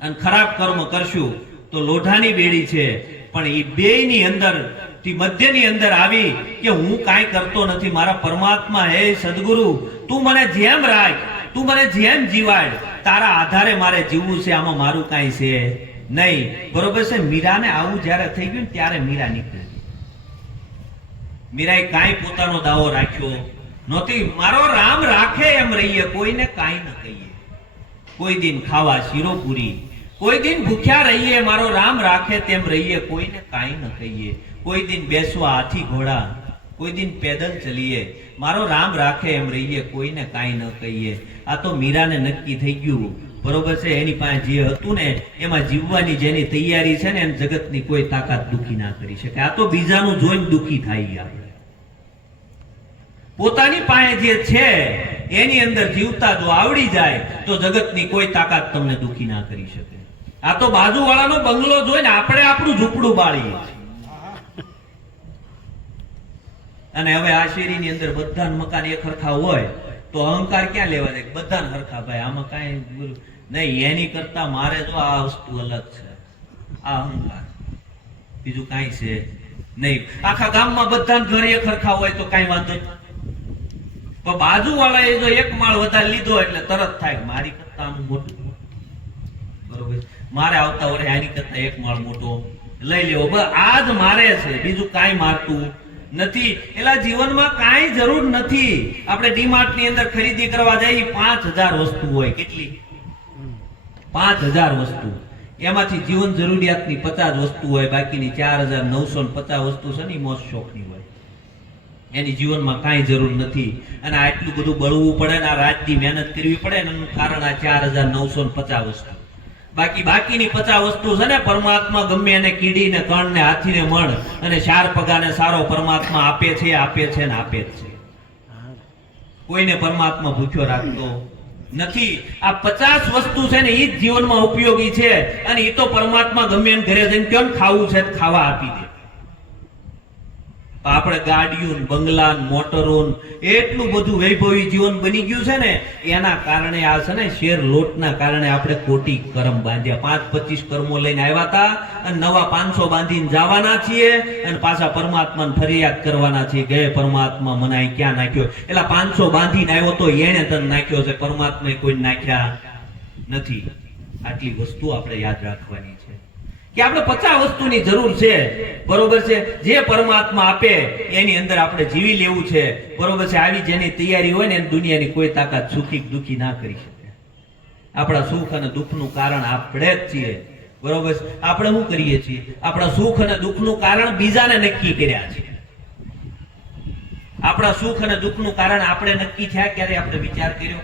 અને ખરાબ કર્મ કરશું તો લોઢાની બેડી છે. પણ એ બેયની અંદર મધ્યની અંદર આવી કે હું કાંઈ કરતો નથી, મારા પરમાત્મા હે સદગુરુ તું મને જેમ રાખ, તું મને જેમ જીવાડ, તારા આધારે મારે જીવવું છે, આમાં મારું કાંઈ છે નહીં, બરોબર છે. મીરાને આવું જ્યારે થઈ ગયું ત્યારે મીરા નીકળી. મીરાએ કાંઈ પોતાનો દાવો રાખ્યો નહોતી. મારો રામ રાખે એમ રહીએ, કોઈને કાંઈ ન કહીએ. કોઈ દિન ખાવા શીરો પૂરી, કોઈ દિન ભૂખ્યા રહીએ, મારો રામ રાખે તેમ રહીએ, કોઈને કાંઈ ન કહીએ. કોઈ દિન બેસવા હાથી ઘોડા, કોઈ દિન પેદલ ચલીએ, મારો રામ રાખે એમ રહીએ, કોઈને કાંઈ ન કહીએ. આ તો મીરાને નક્કી થઈ ગયું, બરોબર છે. એની પાસે જે હતું ને એમાં જીવવાની જેની તૈયારી છે ને, એમ જગતની કોઈ તાકાત દુખી ના કરી શકે. આ તો બીજાનું જોઈને દુખી થાય. આપણે પોતાની પાસે જે છે એની અંદર જીવતા જો આવડી જાય તો જગતની કોઈ તાકાત તમને દુખી ના કરી શકે. આ તો બાજુવાળાનો બંગલો જોઈને આપણે આપણું ઝૂંપડું બાળીએ. અને હવે આ શેરીની અંદર બધા મકાન એક હરખા હોય તો અહંકાર ક્યાં લેવા દે? બધા હરખા ભાઈ, આમાં કાંઈ નહીં. એની કરતા મારે જો આ વસ્તુ અલગ છે, આ અહંકાર, બીજું કાંઈ છે નહીં. આખા ગામમાં બધા ઘર એક હરખા હોય તો કાંઈ વાંધો નહીં. તો બાજુવાળાએ જો એક માળ વધારે લીધો એટલે તરત થાય મારી કરતા આમ મોટું, બરોબર, મારે આવતા વર્ષે આની કરતા એક માળ મોટો લઈ લેવો. બસ આ જ મારે છે, બીજું કાંઈ મારતું નથી. એટલે જીવનમાં કાંઈ જરૂર નથી. આપણે ડીમાર્ટ ની અંદર ખરીદી કરવા જઈએ, 5000 વસ્તુ હોય. કેટલી? 5000 વસ્તુ. એમાંથી જીવન જરૂરિયાતની 50 વસ્તુ હોય, બાકીની 4950 વસ્તુ છે ને મોજ શોખની હોય. એની જીવનમાં કાંઈ જરૂર નથી. અને આટલું બધું બળવું પડે ને, આ રાતની મહેનત કરવી પડે ને, એનું કારણ આ 4950 વસ્તુ. બાકીની 50 વસ્તુ છે ને, પરમાત્મા ગમે એને કીડી ને કણ ને હાથી ને મણ અને 4 પગાને સારો પરમાત્મા આપે છે ને આપે જ છે. કોઈને પરમાત્મા ભૂખ્યો રાખતો નથી. આ 50 વસ્તુ છે ને એ જ જીવનમાં ઉપયોગી છે. અને એ તો પરમાત્મા ગમે એને ઘરે જઈને કેમ ખાવું છે ખાવા આપી દે. આપણે ગાડીઓ, બંગલા, મોટરો, એટલું બધું વૈભવી જીવન બની ગયું છે ને, એના કારણે આ છે ને શેર લોટના કારણે આપણે કોટી કર્મ બાંધ્યા. 5-25 કર્મો લઈને આવ્યા હતા અને નવા 500 બાંધીને જવાના છીએ અને પાછા પરમાત્માને ફરિયાદ કરવાના છીએ કે પરમાત્મા મને અહીં ક્યાં નાખ્યો. એટલે 500 બાંધીને આવ્યો તો એને તને નાખ્યો છે, પરમાત્માએ કોઈ નાખ્યા નથી. આટલી વસ્તુ આપણે યાદ રાખવાની છે કે આપણે 50 વસ્તુની જરૂર છે, બરોબર છે. જે પરમાત્મા આપે એની અંદર આપણે જીવી લેવું છે, બરોબર છે. આવી જેની તૈયારી હોય ને, દુનિયાની કોઈ તાકાત સુખી દુખી ના કરી શકે. આપણા સુખ અને દુઃખનું કારણ આપણે જ છીએ, બરોબર છે. આપણે શું કરીએ છીએ? આપણા સુખ અને દુઃખનું કારણ બીજાને નક્કી કર્યા છે. આપણા સુખ અને દુઃખનું કારણ આપણે નક્કી થયા ક્યારે? આપણે વિચાર કર્યો?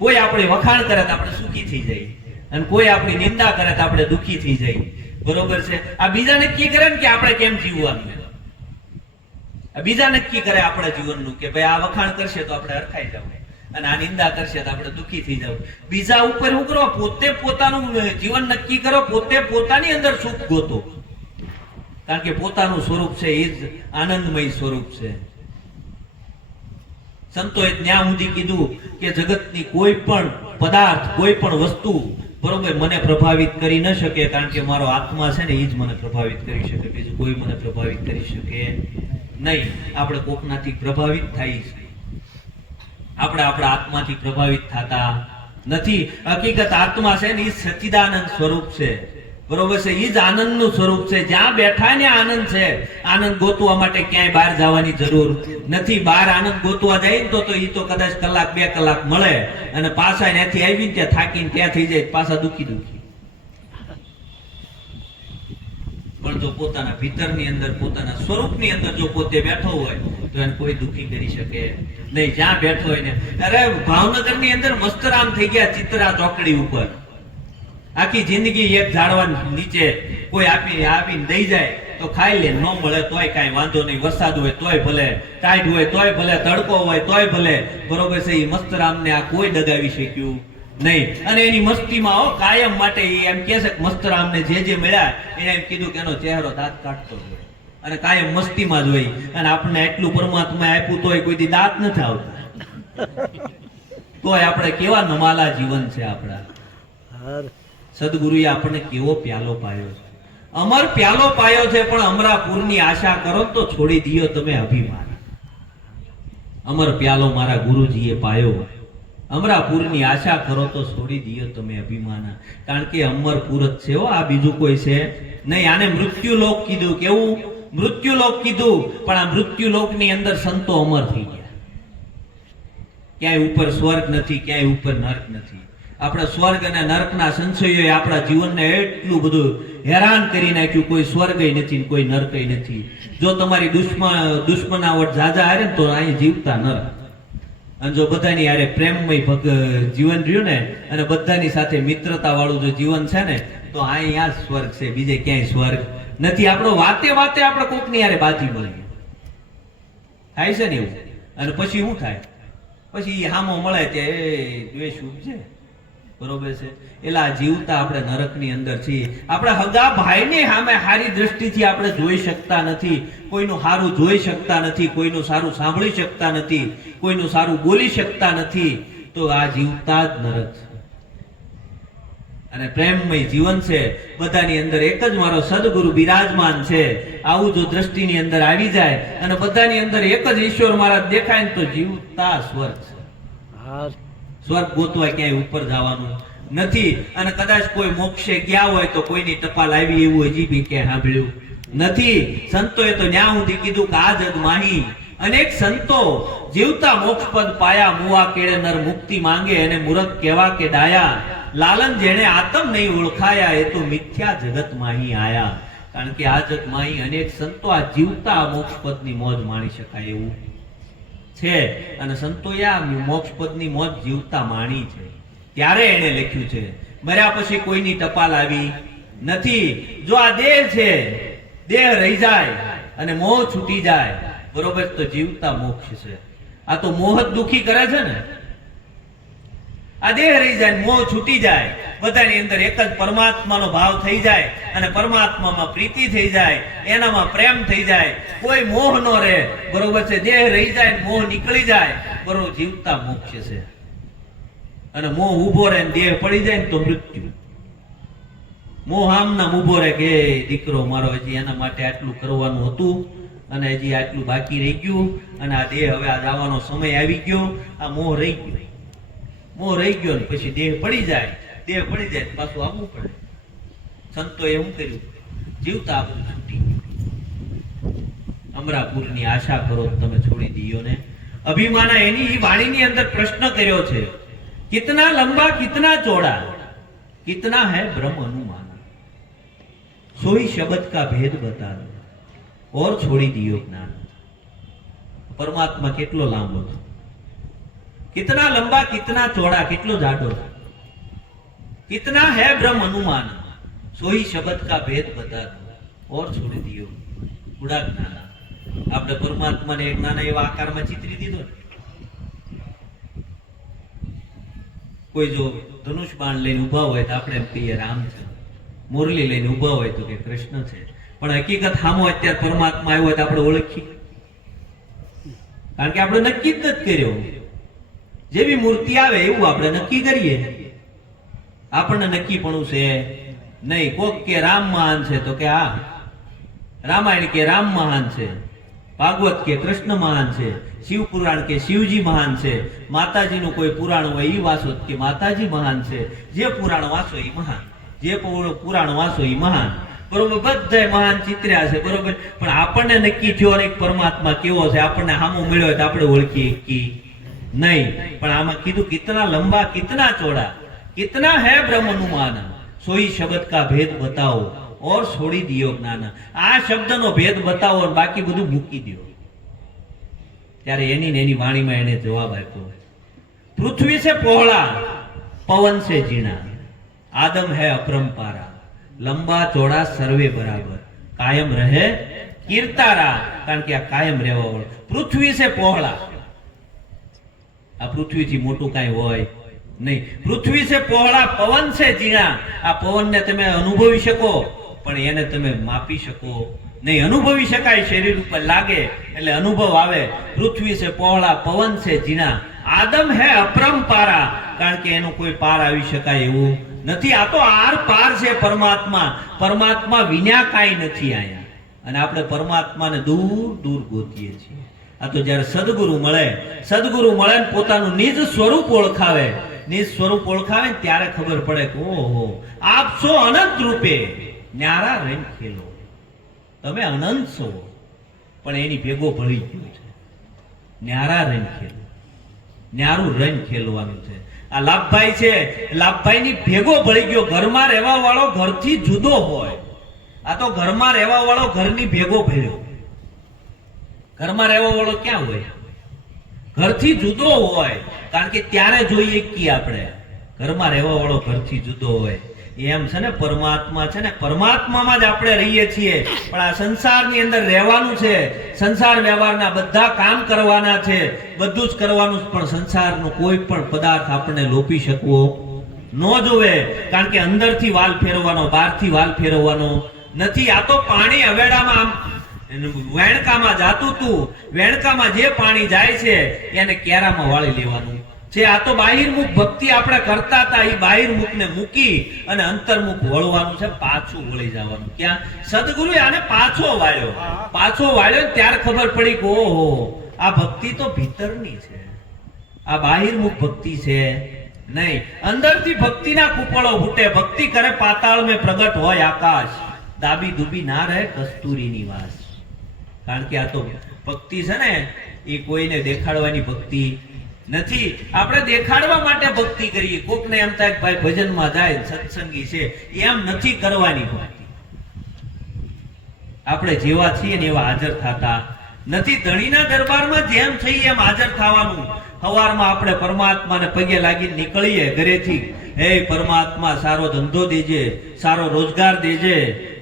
કોઈ આપણે વખાણ કરે તો આપણે સુખી થઈ જઈએ, અને કોઈ આપણી નિંદા કરે તો આપણે દુઃખી થઈ જાય, બરોબર છે. આ બીજા નક્કી કરે ને કે આપણે કેમ જીવવાનું. આ બીજા નક્કી કરે આપણા જીવનનું કે ભાઈ આ વખાણ કરશે તો આપણે હરખાઈ જાવ, અને આ નિંદા કરશે તો આપણે દુઃખી થઈ જાવ. બીજા ઉપર શું કરો? પોતે પોતાનું જીવન નક્કી કરો, પોતે પોતાની અંદર સુખ ગોતો. કારણ કે પોતાનું સ્વરૂપ છે એ જ આનંદમય સ્વરૂપ છે. સંતોએ ત્યાં સુધી કીધું કે જગતની કોઈ પણ પદાર્થ, કોઈ પણ વસ્તુ, બરોબર, મને પ્રભાવિત કરી ન શકે. કારણ કે મારો આત્મા છે ને એ જ મને પ્રભાવિત કરી શકે, બીજું કોઈ મને પ્રભાવિત કરી શકે નહીં. આપણે કોકનાથી પ્રભાવિત થાય છે, આપણે આપણા આત્માથી પ્રભાવિત થતા નથી. હકીકત આત્મા છે ને એ સચ્ચિદાનંદ સ્વરૂપ છે, બરોબર છે. એ જ આનંદનું સ્વરૂપ છે. જ્યાં બેઠા ને આનંદ છે. આનંદ ગોતવા માટે ક્યાંય બહાર જવાની જરૂર નથી. બહાર આનંદ ગોતવા જાય તો એ તો કદાચ 1-2 કલાક મળે અને પાછા ત્યાંથી આવીને ત્યાં થાકીને ત્યાં થઈ જાય, પાછા દુખી. પણ જો પોતાના ભીતરની અંદર, પોતાના સ્વરૂપની અંદર જો પોતે બેઠો હોય તો એને કોઈ દુખી કરી શકે નહીં. જ્યાં બેઠો હોય ને, અરે ભાવનગરની અંદર મસ્તરામ થઈ ગયા ચિત્રા ચોકડી ઉપર. આખી જિંદગી એક ઝાડવા નીચે કોઈ આપીને દઈ જાય તો ખાઈ લે, ન મળે તોય કાંઈ વાંધો નહીં. વરસાદ હોય તોય ભલે, ટાઈટ હોય તોય ભલે, તડકો હોય તોય ભલે, બરોબર છે. એ મસ્તરામને આ કોઈ દગાવી શક્યું નહીં. અને એની મસ્તીમાં કાયમ માટે એમ કહે છે કે મસ્તરામને જે મળ્યા એને એમ કીધું કે એનો ચહેરો દાંત કાઢતો હોય અને કાયમ મસ્તીમાં જ હોય. અને આપણને એટલું પરમાત્મા આપ્યું તોય કોઈ દી દાંત નથી આવતા. તોય આપણે કેવા નમાલા જીવન છે આપણા. સદગુરુએ આપણને કેવો પ્યાલો પાયો છે, અમર પ્યાલો પાયો છે. પણ અમરાપુરની આશા કરો તો છોડી દિયો તમે અભિમાન. અમર પ્યાલો મારા ગુરુજીએ પાયો, અમરાપુરની આશા કરો તો છોડી દિયો તમે અભિમાન. કારણ કે અમરપુર જ છે, આ બીજું કોઈ છે નહીં. આને મૃત્યુલોક કીધું. કેવું? મૃત્યુલોક કીધું. પણ આ મૃત્યુલોકની અંદર સંતો અમર થઈ ગયા. ક્યાંય ઉપર સ્વર્ગ નથી, ક્યાંય ઉપર નર્ક નથી. આપણે સ્વર્ગ અને નરકના સંશયોએ આપણા જીવનને એટલું બધું હેરાન કરી નાખ્યું. કોઈ સ્વર્ગય નથી ને કોઈ નરકય નથી. જો તમારી દુશ્મનાવટ જાજા હારે ને તો અહીં જીવતા નરક. અને જો બધાની હારે પ્રેમમય જીવન રહ્યું ને અને બધાની સાથે મિત્રતા વાળું જો જીવન છે ને તો અહીંયા જ સ્વર્ગ છે, બીજે ક્યાંય સ્વર્ગ નથી. આપણો વાતે વાતે આપણે કોકની હારે બાજી મળીએ થાય છે ને એવું. અને પછી શું થાય? પછી હામો મળે તે દ્વેષ ઉપજે. બરોબર છે? એલા જીવતા આપણે નરકની અંદર છીએ. આપણે હગા ભાઈને સામે સારી દ્રષ્ટિથી આપણે જોઈ શકતા નથી, કોઈનું સારું જોઈ શકતા નથી, કોઈનું સારું સાંભળી શકતા નથી, કોઈનું સારું બોલી શકતા નથી. તો આ જીવતા જ નરક છે. અને પ્રેમમય જીવન છે, બધાની અંદર એક જ મારો સદગુરુ બિરાજમાન છે. આવું જો દ્રષ્ટિની અંદર આવી જાય અને બધાની અંદર એક જ ઈશ્વર મહારાજ દેખાય ને તો જીવતા સ્વર્ગ છે. સ્વર્ગ ગોતવા ક્યાંય ઉપર જવાનું નથી. અને કદાચ કોઈ મોક્ષે ગયા હોય તો કોઈની ટપાલ આવી એવું હજી બી ક્યાંય સાંભળ્યું નથી. સંતોએ તો ન્યા સુધી કીધું કે આ જગ માહી અનેક સંતો જીવતા મોક્ષ પદ પાયા. મુવા કેળે નર મુક્તિ માંગે એને મૂરખ કેવા કે ડાયા. લાલન જેણે આતમ નહીં ઓળખાયા એ તો મિથ્યા જગત માહી આયા. કારણ કે આ જગ માહી અનેક સંતો આ જીવતા મોક્ષ પદની મોજ માણી શકાય એવું છે. અને સંતોએ આ મોક્ષ પદની મોજ જીવતા માણી છે ત્યારે એને લખ્યું છે. મર્યા પછી કોઈની ટપાલ આવી નથી. જો આ દેહ છે, દેહ રહી જાય અને મોહ છૂટી જાય, બરોબર, તો જીવતા મોક્ષ છે. આ તો મોહ જ દુખી કરે છે ને. આ દેહ રહી જાય, મોહ છૂટી જાય, બધાની અંદર એક જ પરમાત્માનો ભાવ થઈ જાય અને પરમાત્મામાં પ્રીતિ થઈ જાય, એનામાં પ્રેમ થઈ જાય, કોઈ મોહ ન રહે. બરોબર છે? દેહ રહી જાય, મોહ નીકળી જાય, બરોબર, જીવતા મોક્ષ છે. અને મોહ ઉભો રહે ને દેહ પડી જાય ને તો મૃત્યુ. મોહ આમ નામ ઉભો રહે કે દીકરો મારો હજી એના માટે આટલું કરવાનું હતું અને હજી આટલું બાકી રહી ગયું અને આ દેહ હવે આ જવાનો સમય આવી ગયો. આ મોહ રહી ગયો, મોહ રહી ગયો ને પછી દેહ પડી જાય, દેહ પડી જાય પાછું આવવું પડે. સંતોએ શું કર્યું? જીવતા આ બધું છૂટી ગયું. અમરાપુરની આશા કરો તમે છોડી દીયો ને. અભિમાના એની વાણીની અંદર પ્રશ્ન કર્યો છે, कितना लंबा कितना चौड़ा कितना है ब्रह्म अनुमान, सोई शब्द का भेद बता दो और छोड़ी दियो ज्ञान. परमात्मा કેટલો લાંબો છે, कितना लंबा कितना चौड़ा કેટલો જાડો છે, कितना है ब्रह्म अनुमान, सोई शब्द का भेद बता दो और छोड़ी दियो गुड़ा ज्ञान. આપણે પરમાત્માને એક નાના એવા આકારમાં ચિતરી દીધો. કોઈ જો ધનુષ બાણ લઈને ઉભા હોય તો આપણે એમ કહીએ રામ છે, મુરલી લઈને ઉભા હોય તો કે કૃષ્ણ છે. પણ હકીકત સામો અત્યારે પરમાત્મા આવ્યો હોય તો આપણે ઓળખી, કારણ કે આપણે નક્કી જ નથી કર્યો. જેવી મૂર્તિ આવે એવું આપણે નક્કી કરીએ. આપણને નક્કીપણું છે નહીં. કોક કે રામ મહાન છે તો કે આ રામાયણ કે રામ મહાન છે, ભાગવત કે કૃષ્ણ મહાન છે, શિવ પુરાણ કે શિવજી મહાન છે, માતાજીનું કોઈ પુરાણ હોય એ વાંચો કે માતાજી મહાન છે. જે પુરાણ વાંચો એ મહાન, જે પુરાણ વાંચો એ મહાન. બરોબર, બધા મહાન ચિત્ર્યા છે. બરોબર, પણ આપણને નક્કી થયો એક પરમાત્મા કેવો છે આપણને સામો મળ્યો હોય તો આપણે ઓળખીએ કી નહીં. પણ આમાં કીધું કિતના લંબા કિતના ચોડા कितना है ब्रह्म अनुमान, सोई शब्द का भेद बताओ और छोड़ी दियो ज्ञान. આ શબ્દનો ભેદ બતાવો અને બાકી બધું મૂકી દો. ત્યારે એની વાણીમાં એને જવાબ આપ્યો, પૃથ્વી से पौहला पवन से जीना, आदम है अपरंपारा, लंबा चौड़ा सर्वे बराबर, कायम रहे कीर्तारा. કારણ કે આ કાયમ રહેવા વાળો. પૃથ્વી से पौहला, આ પૃથ્વીથી મોટું કાંઈ હોય નહીં. પૃથ્વી से पौहला पवन से जीना, આ પવનને તમે અનુભવી શકો પણ એને તમે માપી શકો નહીં. અનુભવી શકાય, શરીર ઉપર લાગે એટલે અનુભવ આવે. પૃથ્વી से पौहला पवन से जीना, आदम है अपरंपारा, કારણ કે એનો કોઈ પાર આવી શકાય એવું નથી. આ તો આર પાર છે પરમાત્મા. પરમાત્મા વિના કાંઈ નથી આયા. અને આપણે પરમાત્માને દૂર દૂર ગોતીએ છીએ. આ તો જ્યારે સદગુરુ મળે ને પોતાનું નિજ સ્વરૂપ ઓળખાવે, નિજ સ્વરૂપ ઓળખાવે ને ત્યારે ખબર પડે કે ઓહો આપ છો અનંત રૂપે ન્યારા રંગ ખેલો. તમે અનંત છો પણ એની ભેગો ભળી ગયો છે. ન્યારા રંગ ખેલો, ન્યારું રંગ ખેલવાનું છે. આ લાભભાઈ છે, લાભભાઈની ભેગો ભળી ગયો. ઘરમાં રહેવા વાળો ઘરથી જુદો હોય. આ તો ઘરમાં રહેવા વાળો ઘરની ભેગો ભળ્યો. ઘરમાં રહેવા વાળો ક્યાં હોય? ઘરથી જુદો હોય. કારણ કે ત્યારે જોઈએ કે આપણે ઘરમાં રહેવા વાળો ઘરથી જુદો હોય. એમ છે ને પરમાત્મા છે ને, પરમાત્મામાં જ આપણે રહીએ છીએ. પણ આ સંસારની અંદર રહેવાનું છે, સંસાર વ્યવહારના બધા કામ કરવાના છે, બધું જ કરવાનું છે. પણ સંસારનો કોઈ પણ પદાર્થ આપણને લોપી શકવો ન જોવે. કારણ કે અંદરથી વાલ ફેરવવાનો, બહારથી વાલ ફેરવવાનો નથી. આ તો પાણી હવેડામાં આમ વેણકામાં જાતું તું, વેણકામાં જે પાણી જાય છે એને કેરામાં વાળી લેવાનું છે. આ તો બાહિર્મુખ ભક્તિ આપણે કરતા હતા, એ બાહિર્મુખને મૂકી અને અંતર્મુખ વળવાનું છે, પાછું વળી જવાનું. ક્યાં? સદગુરુએ આને પાછો વાળ્યો ત્યારે ખબર પડી કે ઓહો, આ ભક્તિ તો ભીતરની છે, આ બાહિર્મુખ ભક્તિ છે નહીં. અંદરથી ભક્તિના કુપળો ફૂટે. ભક્તિ કરે પાતાળ મેં પ્રગટ હોય આકાશ, દાબી દુબી ના રહે કસ્તુરીની વાસ. કારણ કે આ તો ભક્તિ છે ને, એ કોઈને દેખાડવાની ભક્તિ નથી. આપણે દેખાડવા માટે ભક્તિ કરીએ. કોકને એમ થાય કે ભાઈ ભજનમાં જાય, સત્સંગી છે, એમ નથી કરવાની ભક્તિ. આપણે જેવા છીએ ને એવા હાજર થતા નથી. ધણીના દરબારમાં જેમ છીએ એમ હાજર થવાનું. સવારમાં આપણે પરમાત્માને પગે લાગીને નીકળીએ ઘરેથી, હે પરમાત્મા સારો ધંધો દેજે, સારો રોજગાર દેજે,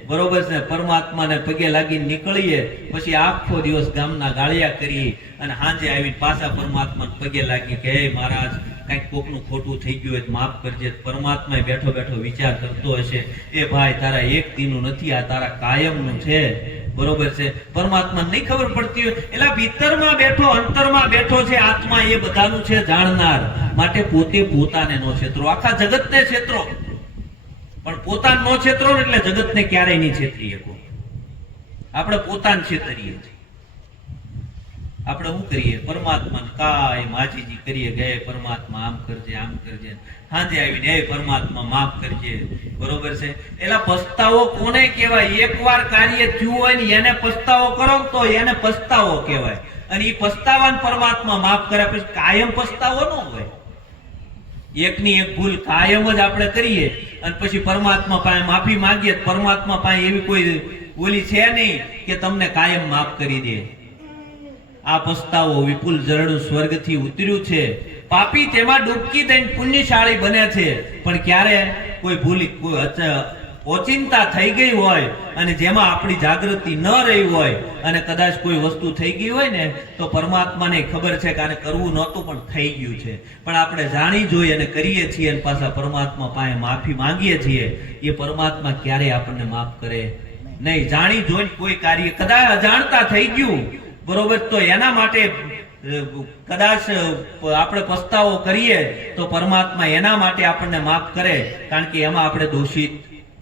બરોબર છે. પરમાત્માને પગે લાગીને નીકળીએ, પછી આખો દિવસ ગામના ગાળિયા કરીએ અને સાંજે આવીને પાછા પરમાત્માને પગે લાગી કે હે મહારાજ, કઈક કોકનું ખોટું થઈ ગયું હોય તો માફ કરજે. પરમાત્મા બેઠો બેઠો વિચાર કરતો હશે, એ ભાઈ તારા એક દીનું નથી, આ તારા કાયમનું છે, બરોબર છે. પરમાત્મા નહીં ખબર પડતી હોય. એટલે ભીતરમાં બેઠો, અંતરમાં બેઠો છે આત્મા, એ બધાનું છે જાણનાર. માટે પોતે પોતાને નો છેતરો, આખા જગતને છેતરો, પણ પોતાને નો છેતરો એટલે જગતને ક્યારેય નહીં છેતરી શકો. આપણે પોતાને છેતરીએ છીએ. આપણે શું કરીએ? પરમાત્માને કાય માજીજી કરીએ કે પરમાત્મા આમ કરજે, આમ કરજે. સાંજે આવીને હે પરમાત્મા માફ કરજે, બરોબર છે. એટલે પસ્તાવો કોને કહેવાય? એકવાર કાર્ય થયું હોય ને એને પસ્તાવો કરો તો એને પસ્તાવો કહેવાય. અને એ પસ્તાવાને પરમાત્મા માફ કરે, પછી કાયમ પસ્તાવો ન હોય. એકની એક ભૂલ કાયમ જ આપણે કરીએ અને પછી પરમાત્મા પાસે માફી માંગીએ. પરમાત્મા પાસે એવી કોઈ બોલી છે નહીં કે તમને કાયમ માફ કરી દે. આ પસ્તાવો વિપુલ ઝરણું સ્વર્ગથી ઉતર્યું છે, પાપી તેમાં ડૂબકી દઈને પુણ્યશાળી બને છે. પણ ક્યારે કોઈ ભૂલ, કોઈ ઓચિંતા થઈ ગઈ હોય અને જેમાં આપણી જાગૃતિ ન રહી હોય અને કદાચ કોઈ વસ્તુ થઈ ગઈ હોય ને, તો પરમાત્માને ખબર છે કે આને કરવું નહોતું પણ થઈ ગયું છે. પણ આપણે જાણી જોઈ અને કરીએ છીએ અને પાછા પરમાત્મા પાસે માફી માંગીએ છીએ. એ પરમાત્મા ક્યારેય આપણને માફ કરે નહીં. જાણી જોઈને કોઈ કાર્ય કદાચ અજાણતા થઈ ગયું, બરોબર, તો એના માટે કદાચ આપણે પસ્તાવો કરીએ તો પરમાત્મા એના માટે આપણને માફ કરે. કારણ કે એમાં આપણે દોષિત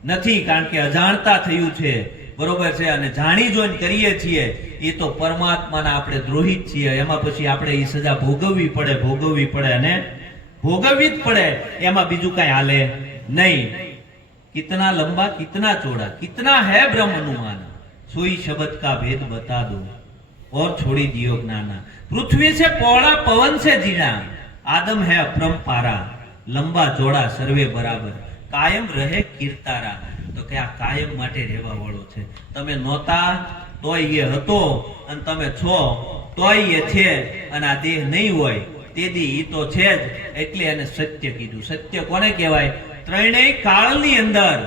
નથી, કારણ કે અજાણતા થયું છે, બરોબર છે. અને જાણી જોઈને કરીએ છીએ એ તો પરમાત્માના આપણે દ્રોહિત છીએ. એમાં પછી આપણે એ સજા ભોગવવી પડે અને ભોગવવી જ પડે. એમાં બીજું કઈ હાલે નહીં. કિતના લંબા કિતના ચોડા, કિતના હૈ બ્રહ્મ अनुमान, सोई शब्द का भेद बता दो और छोड़ी दियो ज्ञाना. पृथ्वी से पौड़ा पवन से जीना, आदम है अपरंपारा, लंबा ચોડા સર્વે બરાબર, કાયમ રહે કીર્તારા. તો કે આ કાયમ માટે રહેવા વાળો છે. તમે નહોતા તોય એ હતો, અને તમે છો તોય એ છે, અને આ દેહ નહીં હોય તેદી ઈ તો છે જ. એટલે એને સત્ય કીધું. સત્ય કોને કહેવાય? ત્રણેય કાળની અંદર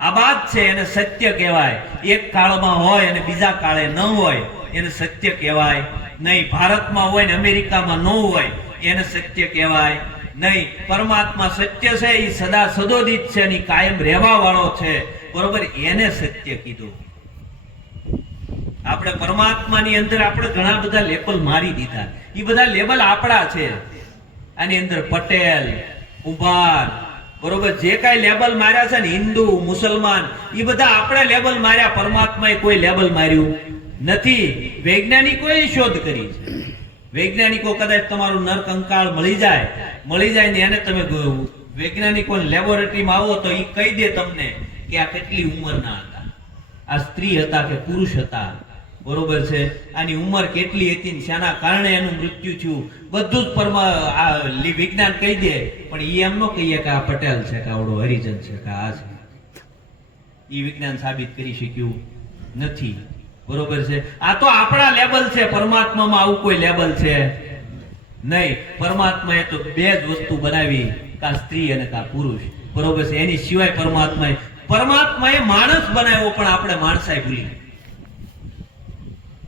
આબાદ છે એને સત્ય કહેવાય. એક કાળમાં હોય અને બીજા કાળે ન હોય એને સત્ય કહેવાય નહીં. ભારતમાં હોય ને અમેરિકામાં ન હોય એને સત્ય કહેવાય નહીં. પરમાત્મા સત્ય છે, એ સદા સદોદિત છે, એ કાયમ રહેવા વાળો છે, બરોબર, એને સત્ય કીધું. આપણે પરમાત્માની અંદર આપણે ઘણા બધા લેબલ મારી દીધા. એ બધા લેબલ આપણા છે. આની અંદર પટેલ, કુંભાર, બરોબર, જે કઈ લેબલ માર્યા છે ને, હિન્દુ, મુસલમાન, એ બધા આપણે લેબલ માર્યા. પરમાત્માએ કોઈ લેબલ માર્યું નથી. વૈજ્ઞાનિકોએ શોધ કરી છે. વૈજ્ઞાનિકો કદાચ તમારું નર કંકાળ મળી જાય ને એને તમે વૈજ્ઞાનિકો લેબોરેટરીમાં આવો તો એ કહી દે તમને કે આ કેટલી ઉંમરના હતા, આ સ્ત્રી હતા કે પુરુષ હતા, બરોબર છે, આની ઉંમર કેટલી હતી ને શાના કારણે એનું મૃત્યુ થયું, બધું જ વિજ્ઞાન કહી દે. પણ ઈ એમ ન કહીએ કે આ પટેલ છે કે આવડો હરિજન છે કે આ છે. ઈ વિજ્ઞાન સાબિત કરી શક્યું નથી. બરોબર છે. આ તો આપણા લેબલ છે, પરમાત્મામાં આવું કોઈ લેબલ છે નહીં. પરમાત્માએ તો બે જ વસ્તુ બનાવી, કા સ્ત્રી અને કા પુરુષ. બરોબર છે. એની સિવાય પરમાત્માએ માણસ બનાવ્યો, પણ આપણે માણસાઈ ભૂલી.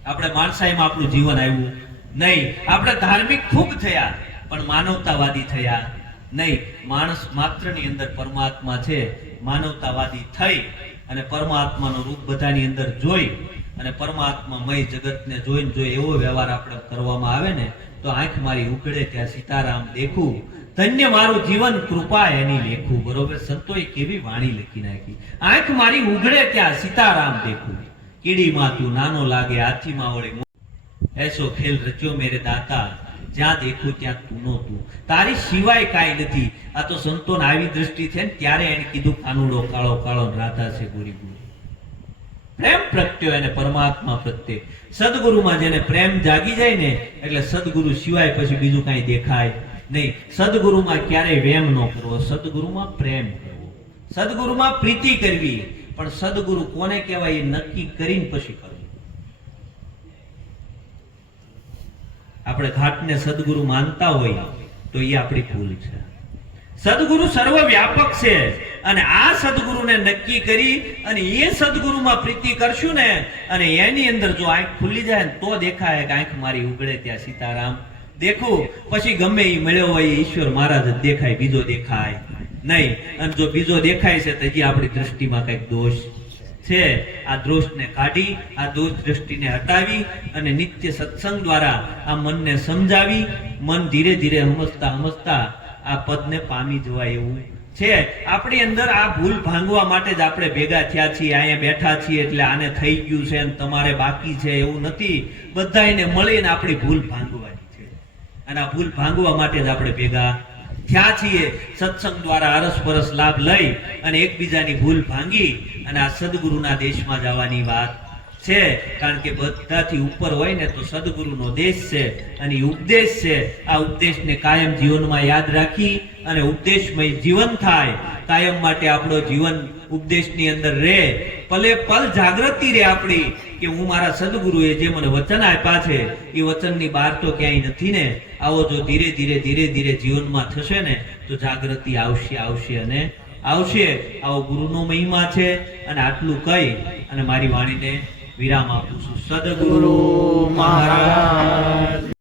આપણે માણસાઈમાં આપણું જીવન આવ્યું નહીં. આપણે ધાર્મિક ખૂબ થયા પણ માનવતાવાદી થયા નહીં. માણસ માત્રની અંદર પરમાત્મા છે. માનવતાવાદી થઈ અને પરમાત્માનું રૂપ બધાની અંદર જોઈ અને પરમાત્મામય જગતને જોઈને જો એવો વ્યવહાર આપણે કરવામાં આવે ને તો આંખ મારી ઉઘડે ત્યાં સીતારામ દેખું, ધન્ય મારું જીવન કૃપા એની લેખું. બરોબર. સંતોએ કેવી વાણી લખી નાખી. આંખ મારી ઉઘડે ત્યાં સીતારામ દેખું, કીડીમાં તું નાનો લાગે હાથીમાં વળે, એસો ખેલ રચ્યો મેરે દાતા, જ્યાં દેખું ત્યાં તું નો તું, તારી સિવાય કાંઈ નથી. આ તો સંતોને આવી દ્રષ્ટિ છે ને ત્યારે એને કીધું કાનુડો કાળો કાળો રાધા છે ગોરી ગોરી. પ્રેમ પ્રગટ્યો એને પરમાત્મા પ્રત્યે. સદગુરુમાં જેને પ્રેમ જાગી જાય ને એટલે સદગુરુ સિવાય પછી બીજું કાંઈ દેખાય નહીં. સદગુરુમાં ક્યારેય વેમ ન કરવો, સદગુરુમાં પ્રેમ કરવો, સદગુરુમાં પ્રીતિ કરવી. પણ સદગુરુ કોને કહેવાય એ નક્કી કરીને પછી કરવું. આપણે ઘાટને સદગુરુ માનતા હોય તો એ આપણી ભૂલ છે. સદગુરુ સર્વ વ્યાપક છે અને આ સદગુરુને નક્કી કરી અને એ સદગુરુમાં પ્રીતિ કરશું ને અને એની અંદર જો આંખ ખુલી જાય ને તો દેખાય કે આંખ મારી ઉગડે ત્યાં સીતારામ દેખું. પછી ગમે એ મળ્યો હોય ઈશ્વર મહારાજ જ દેખાય, બીજો દેખાય નહીં. અને જો બીજો દેખાય છે તો હજી આપણી દ્રષ્ટિમાં કઈક દોષ છે. આ દોષને કાઢી, આ દોષ દ્રષ્ટિને હટાવી અને નિત્ય સત્સંગ દ્વારા આ મનને સમજાવી, મન ધીરે ધીરે સમજતા આ પદને પામી જવાય એવું છે. આપણી અંદર આ ભૂલ ભાંગવા માટે જ આપણે ભેગા થયા છીએ, અહીંયા બેઠા છીએ એટલે આને થઈ ગયું છે અને તમારે બાકી છે એવું નથી. બધાને મળીને આપણી ભૂલ ભાંગવાની છે અને આ ભૂલ ભાંગવા માટે જ આપણે ભેગા થયા છીએ. સત્સંગ દ્વારા અરસપરસ લાભ લઈ અને એકબીજાની ભૂલ ભાંગી અને આ સદગુરુના દેશમાં જવાની વાત છે. કારણ કે બધાથી ઉપર હોય ને તો સદગુરુનો દેશ છે અને ઉપદેશ છે. આ ઉપદેશને કાયમ જીવનમાં યાદ રાખી અને ઉપદેશમય જીવન થાય, કાયમ માટે આપણો જીવન ઉપદેશની અંદર રહે, પલે પલ જાગૃતિ રહે આપણી કે હું મારા સદગુરુએ જે મને વચન આપ્યા છે એ વચનની બહાર તો ક્યાંય નથી ને. આવો જો ધીરે ધીરે જીવનમાં થશે ને તો જાગૃતિ આવશે અને આવશે. આવો ગુરુનો મહિમા છે. અને આટલું કહી અને મારી વાણીને વિરામ આપું છું. સદગુરુ મહારાજ.